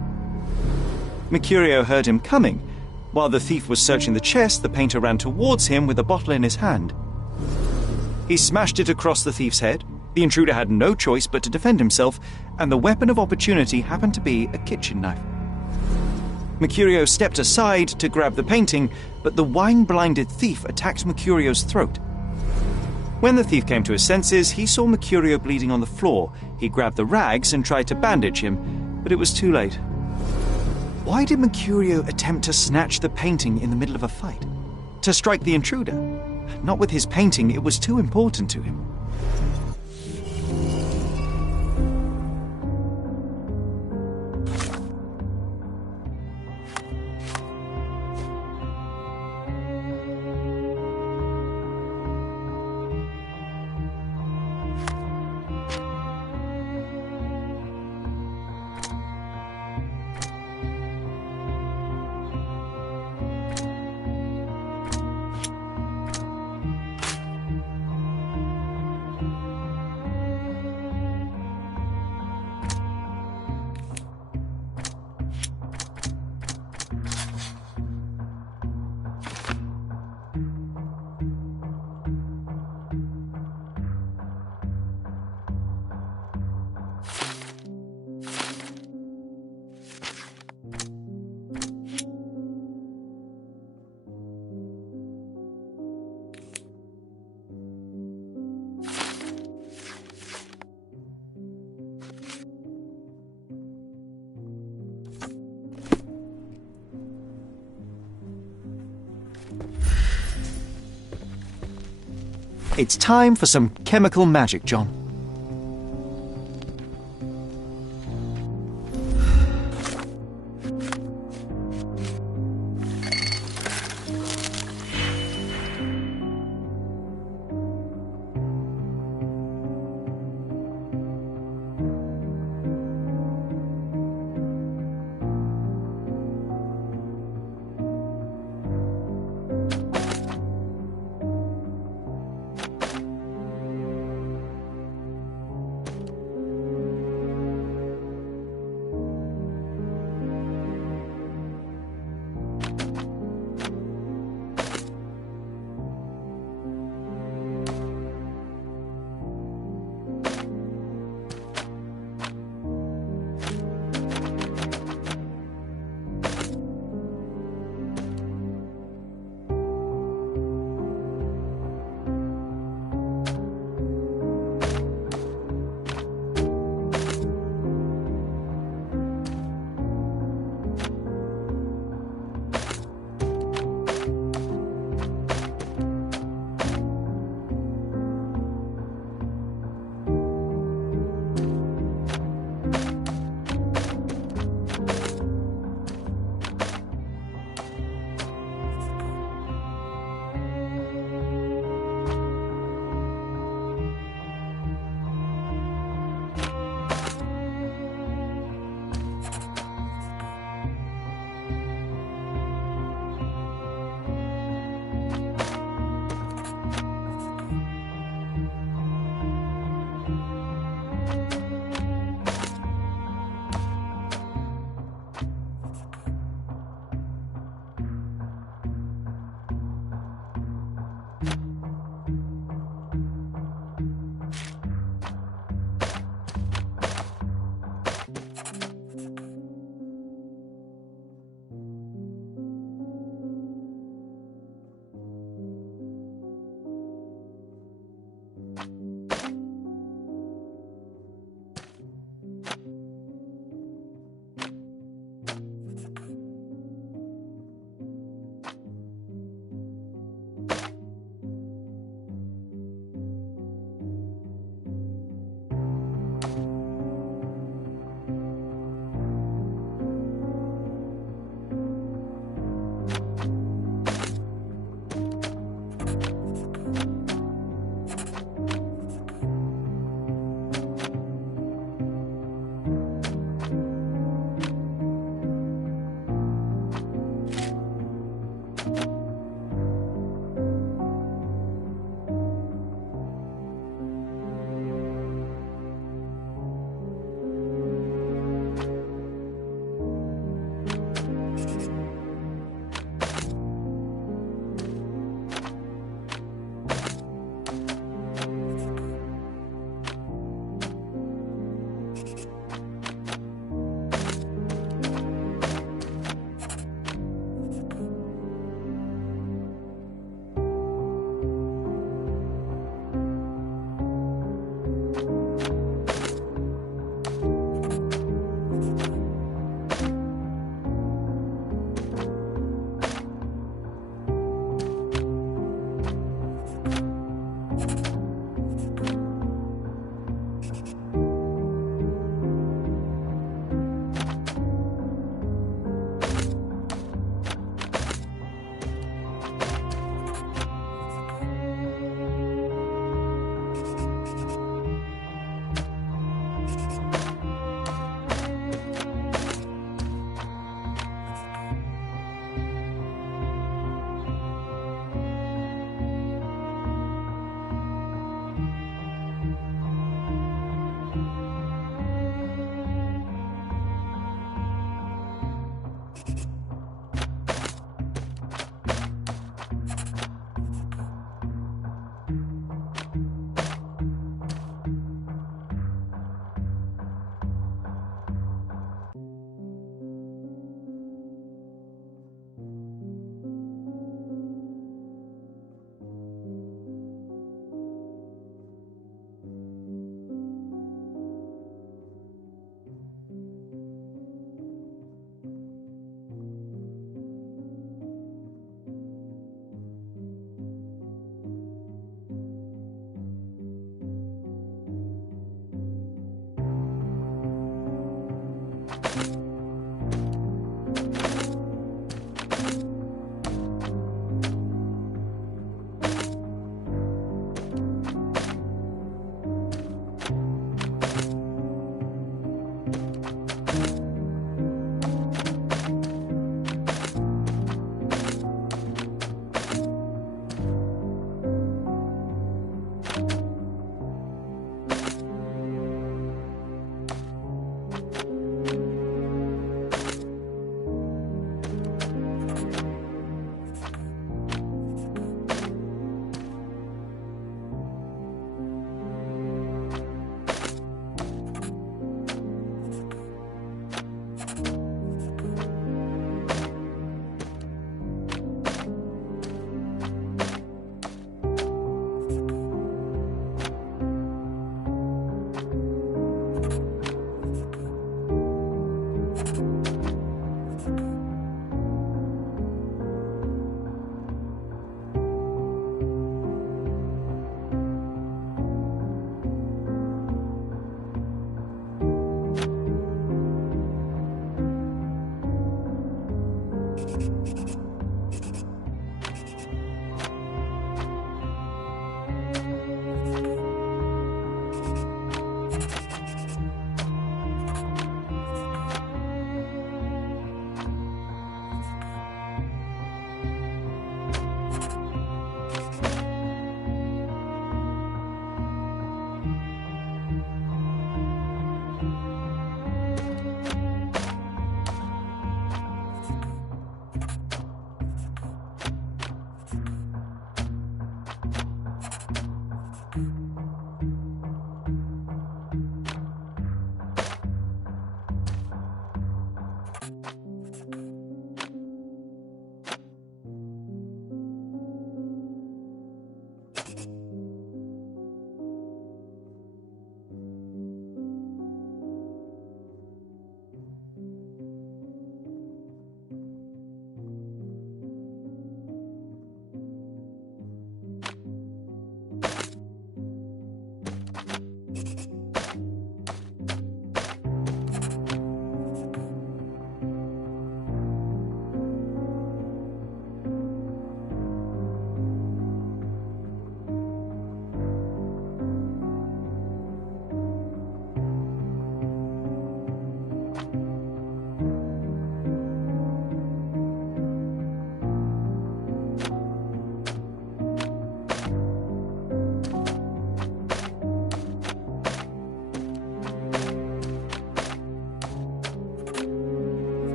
Mercurio heard him coming. While the thief was searching the chest, the painter ran towards him with a bottle in his hand. He smashed it across the thief's head. The intruder had no choice but to defend himself, and the weapon of opportunity happened to be a kitchen knife. Mercurio stepped aside to grab the painting, but the wine-blinded thief attacked Mercurio's throat. When the thief came to his senses, he saw Mercurio bleeding on the floor. He grabbed the rags and tried to bandage him, but it was too late. Why did Mercurio attempt to snatch the painting in the middle of a fight? To strike the intruder? Not with his painting, it was too important to him. It's time for some chemical magic, John.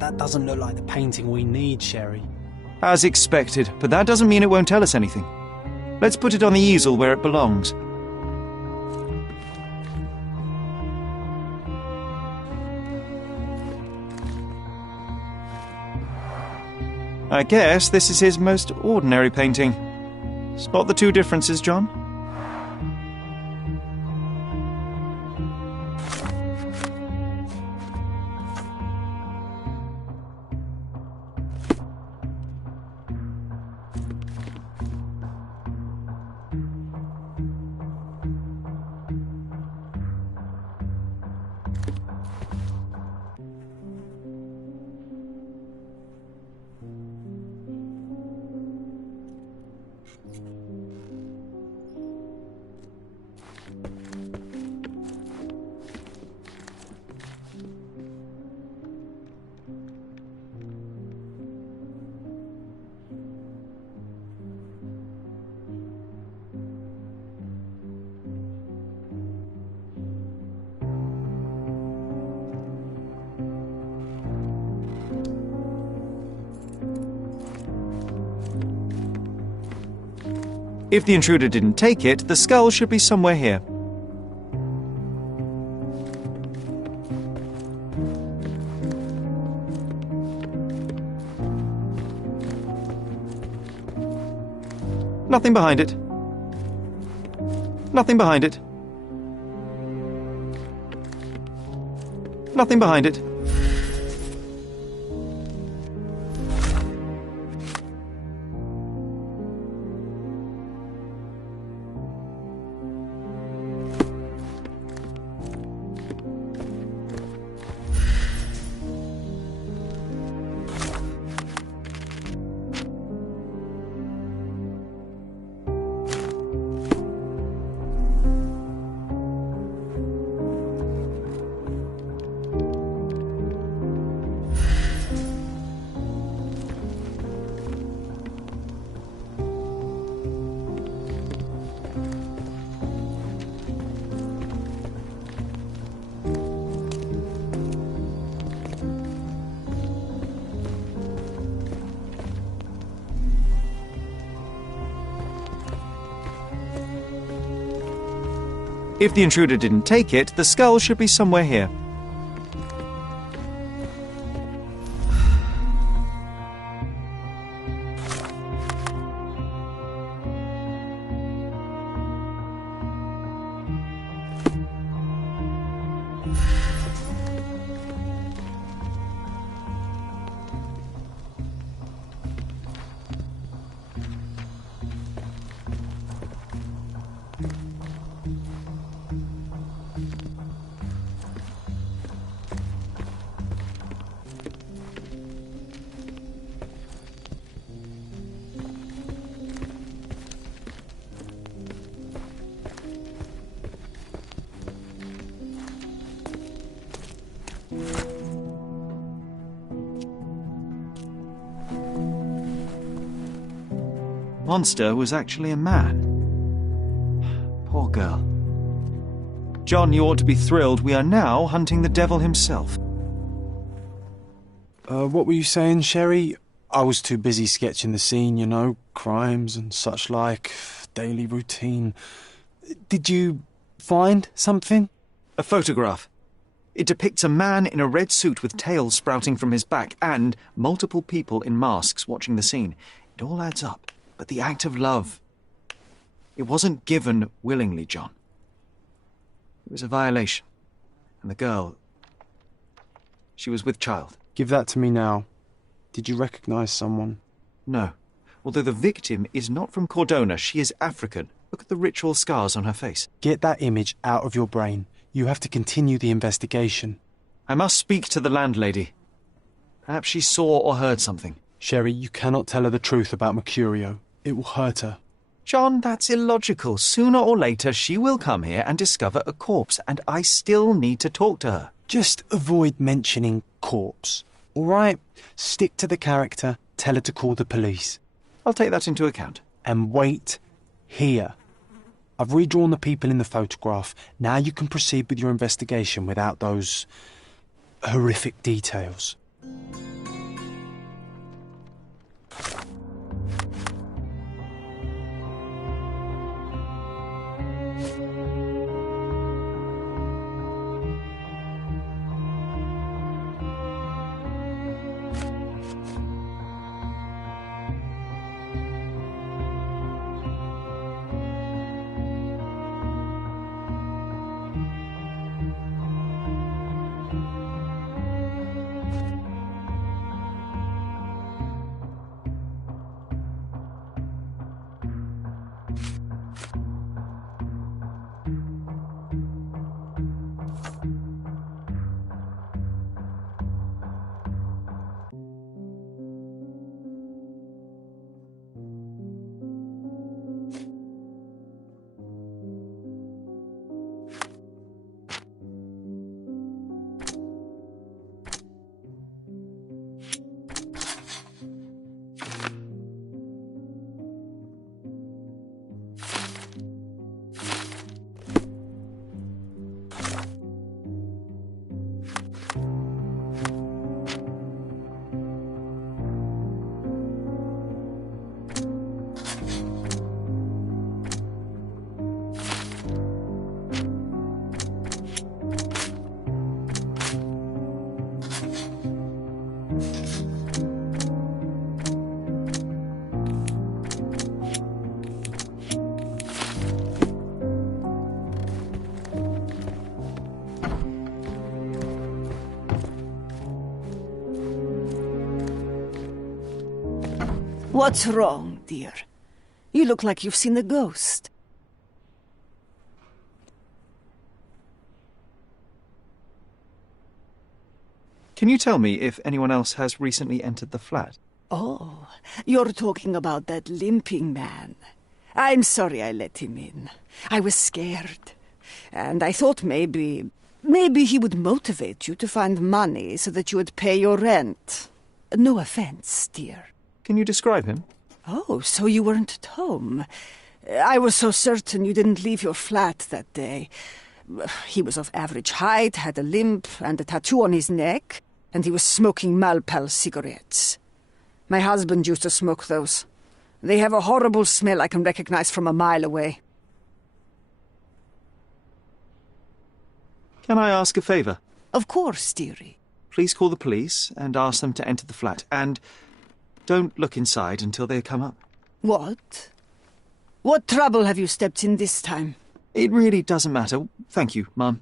That doesn't look like the painting we need, Sherry. As expected, but that doesn't mean it won't tell us anything. Let's put it on the easel where it belongs. I guess this is his most ordinary painting. Spot the two differences, John? If the intruder didn't take it, the skull should be somewhere here. Nothing behind it. Nothing behind it. Nothing behind it. If the intruder didn't take it, the skull should be somewhere here. Monster was actually a man. Poor girl. John, you ought to be thrilled. We are now hunting the devil himself. What were you saying, Sherry? I was too busy sketching the scene, you know, crimes and such like, daily routine. Did you find something? A photograph. It depicts a man in a red suit with tails sprouting from his back and multiple people in masks watching the scene. It all adds up. But the act of love, it wasn't given willingly, John. It was a violation. And the girl, she was with child. Give that to me now. Did you recognize someone? No. Although the victim is not from Cordona, she is African. Look at the ritual scars on her face. Get that image out of your brain. You have to continue the investigation. I must speak to the landlady. Perhaps she saw or heard something. Sherry, you cannot tell her the truth about Mercurio. It will hurt her. John, that's illogical. Sooner or later, she will come here and discover a corpse, and I still need to talk to her. Just avoid mentioning corpse, all right? Stick to the character, tell her to call the police. I'll take that into account. And wait here. I I've redrawn the people in the photograph. Now you can proceed with your investigation without those horrific details. What's wrong, dear? You look like you've seen a ghost. Can you tell me if anyone else has recently entered the flat? Oh, you're talking about that limping man. I'm sorry I let him in. I was scared. And I thought maybe he would motivate you to find money so that you would pay your rent. No offense, dear. Can you describe him? Oh, so you weren't at home. I was so certain you didn't leave your flat that day. He was of average height, had a limp and a tattoo on his neck, and he was smoking Malpal cigarettes. My husband used to smoke those. They have a horrible smell I can recognize from a mile away. Can I ask a favor? Of course, dearie. Please call the police and ask them to enter the flat, and don't look inside until they come up. What? What trouble have you stepped in this time? It really doesn't matter. Thank you, Mum.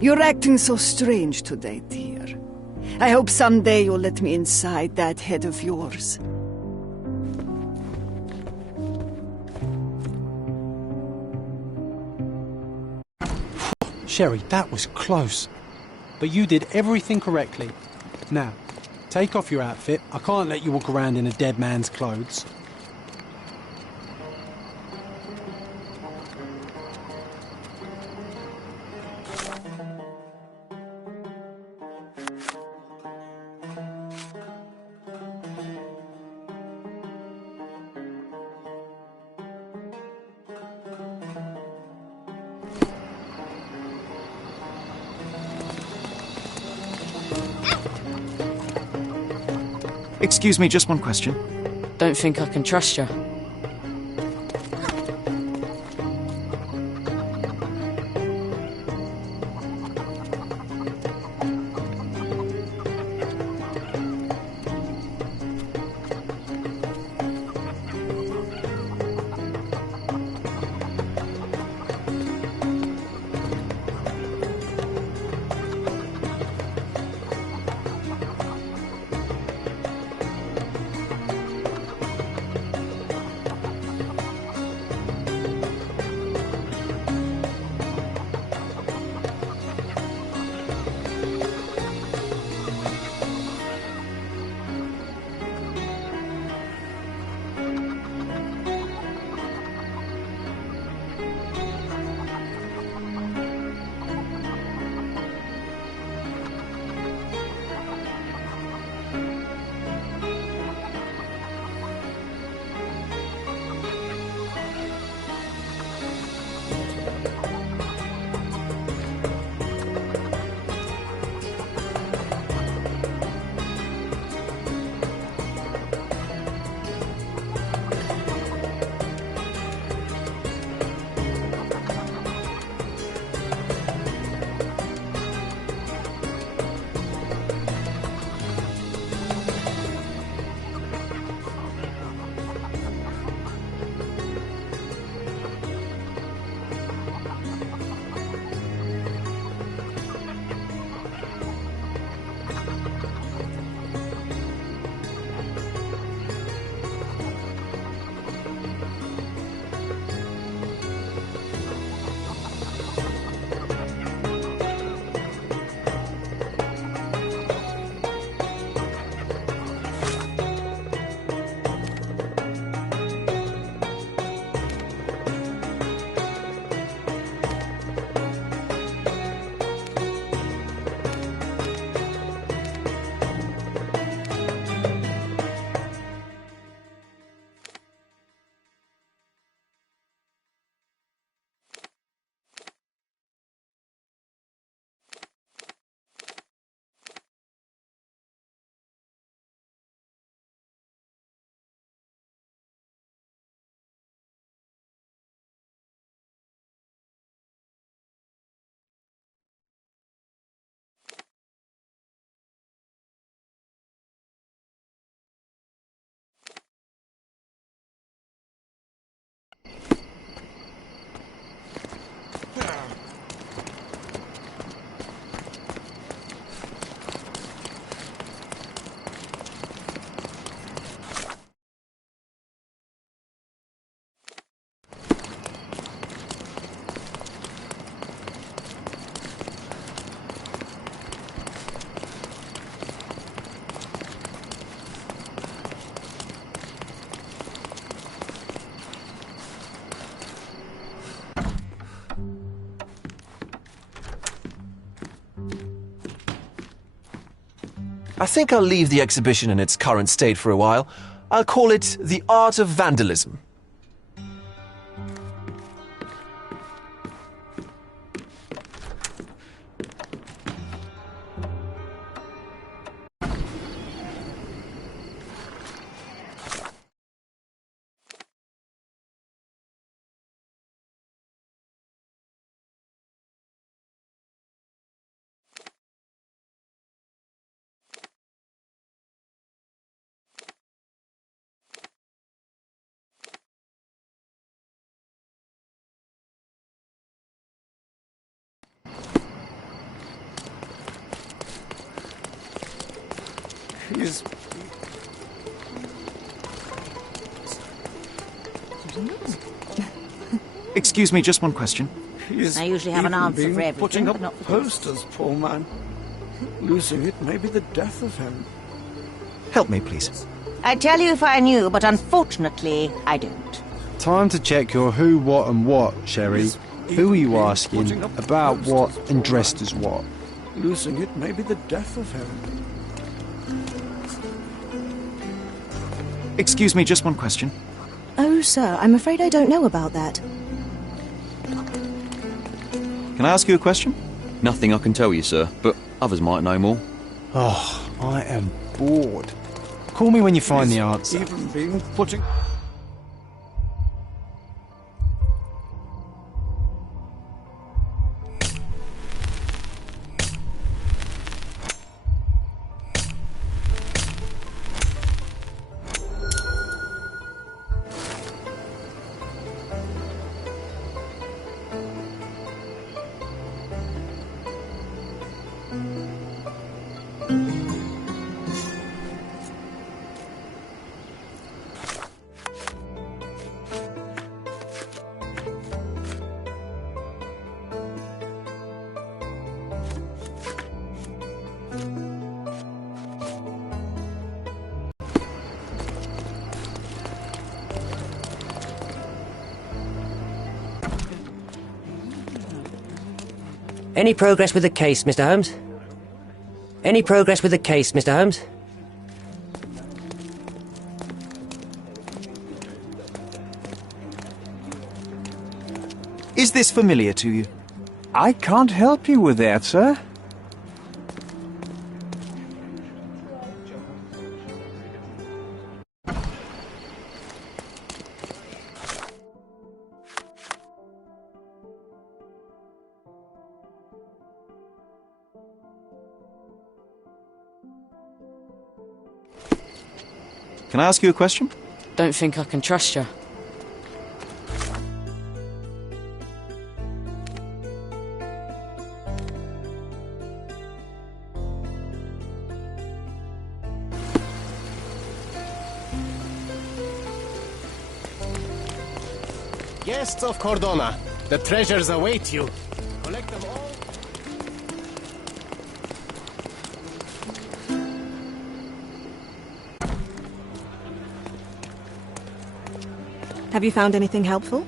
You're acting so strange today, dear. I hope someday you'll let me inside that head of yours. Sherry, that was close. But you did everything correctly. Now, take off your outfit. I can't let you walk around in a dead man's clothes. Excuse me, just one question. Don't think I can trust you. I think I'll leave the exhibition in its current state for a while. I'll call it The Art of Vandalism. Excuse me, just one question. I usually have an answer for everything, putting up but not for posters, poor man. Losing it may be the death of him. Help me, please. I'd tell you if I knew, but unfortunately, I don't. Time to check your who, what and what, Sherry. Who are you asking, about what and dressed as what? Losing it may be the death of him. Excuse me, just one question. Oh, sir, I'm afraid I don't know about that. Can I ask you a question? Nothing I can tell you, sir, but others might know more. Oh, I am bored. Call me when you find the answer. Even being putting... Any progress with the case, Mr. Holmes? Any progress with the case, Mr. Holmes? Is this familiar to you? I can't help you with that, sir. Can I ask you a question? Don't think I can trust you. Guests of Cordona, the treasures await you. Collect them all. Have you found anything helpful?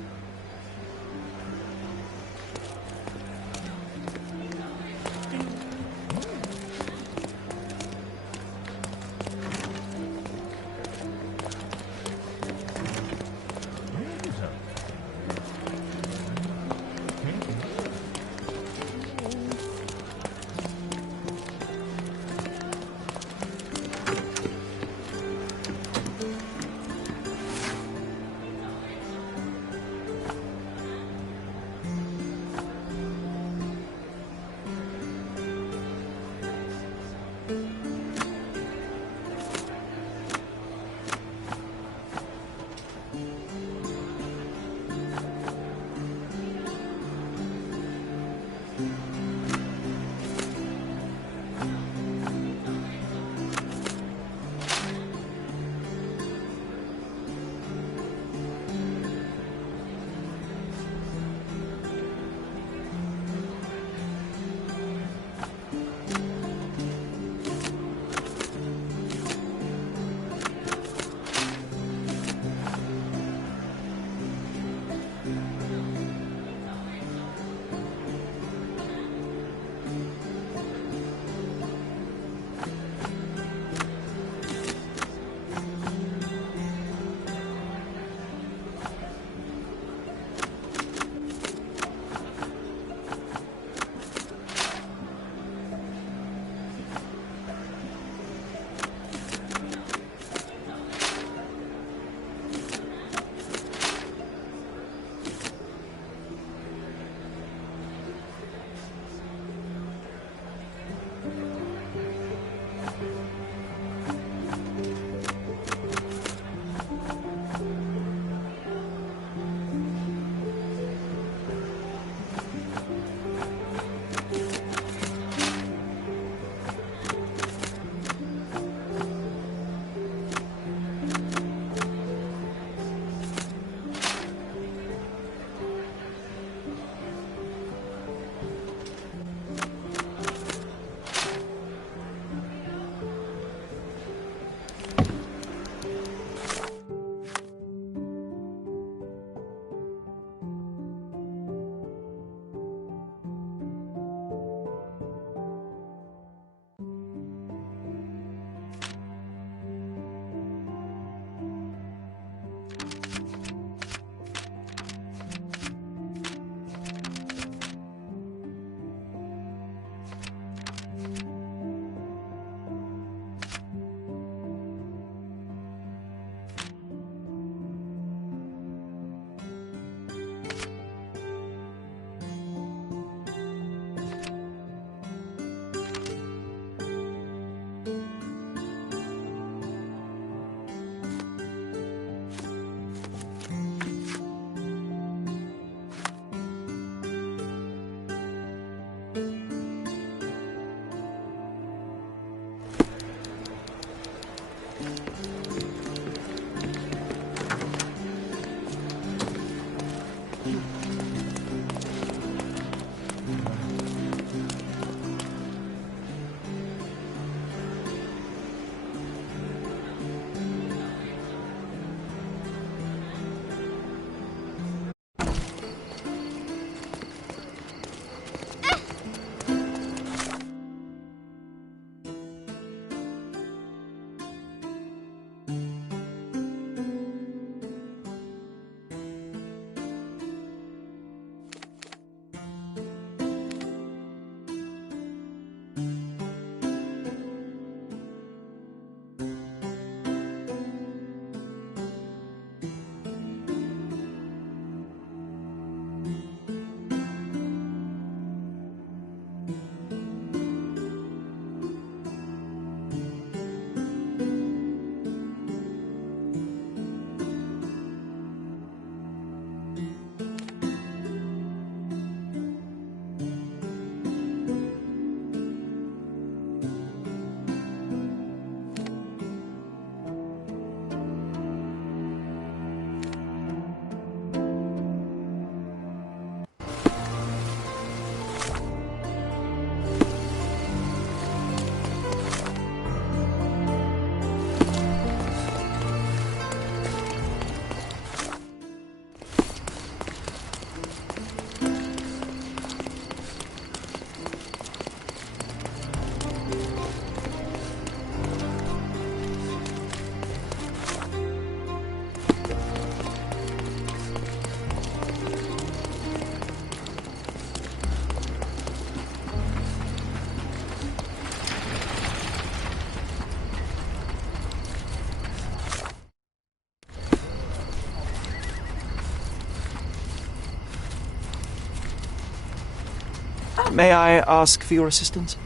May I ask for your assistance?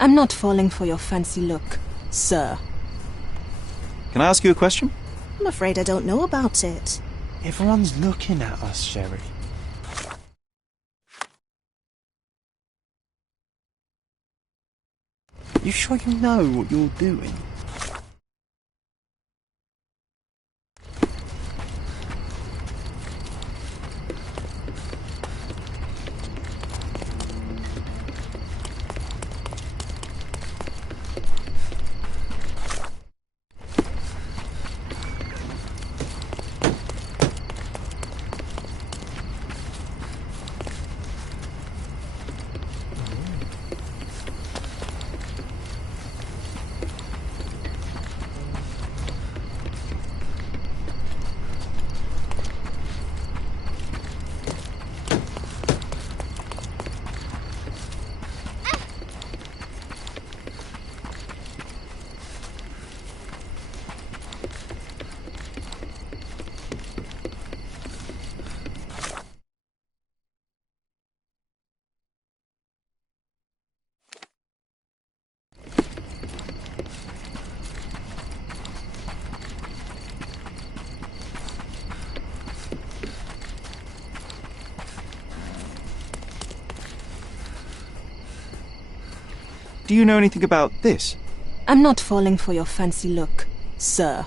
I'm not falling for your fancy look, sir. Can I ask you a question? I'm afraid I don't know about it. Everyone's looking at us, Sherry. You sure you know what you're doing? Do you know anything about this? I'm not falling for your fancy look, sir.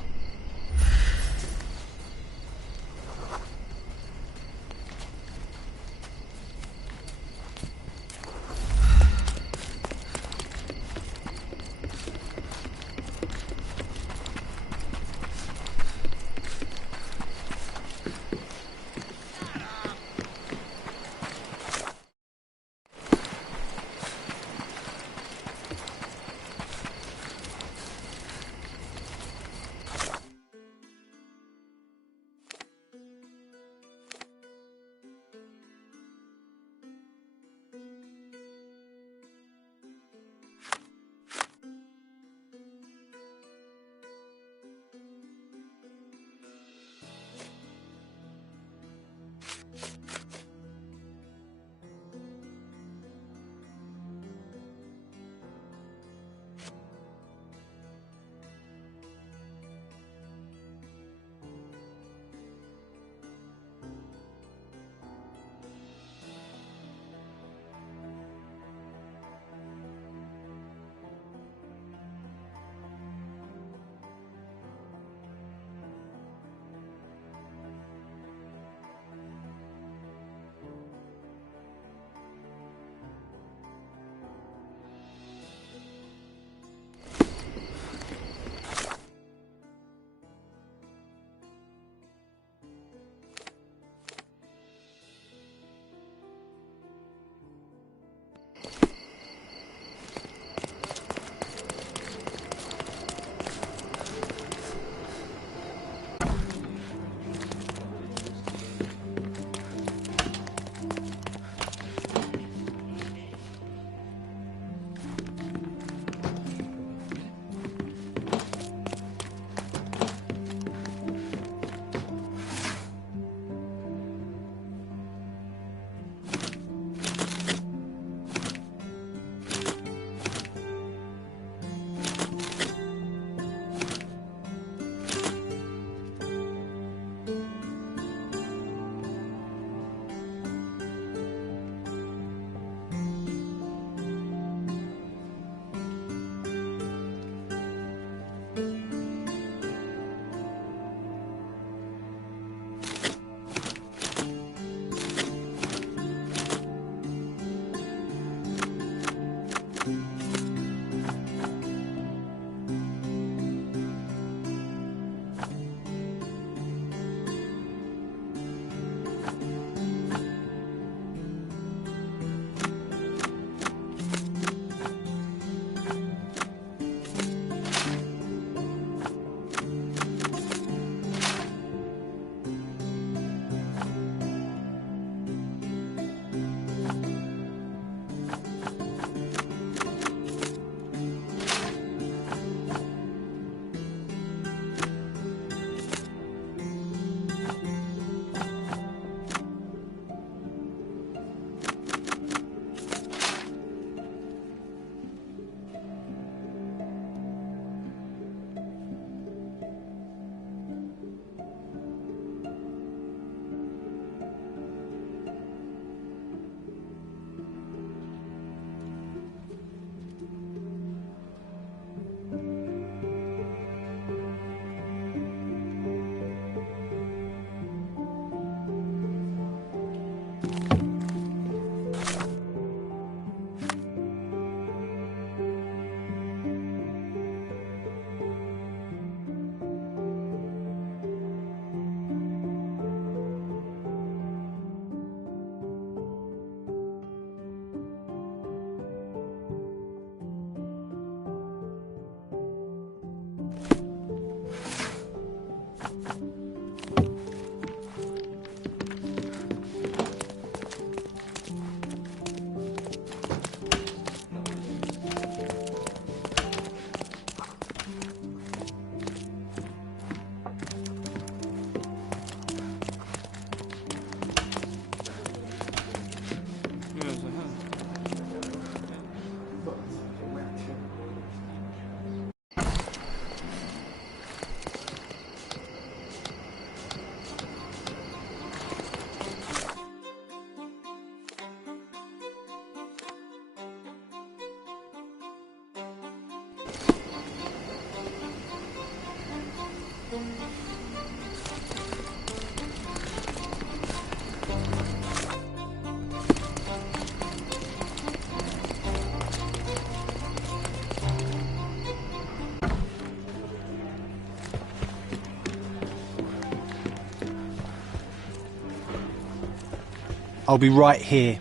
I'll be right here.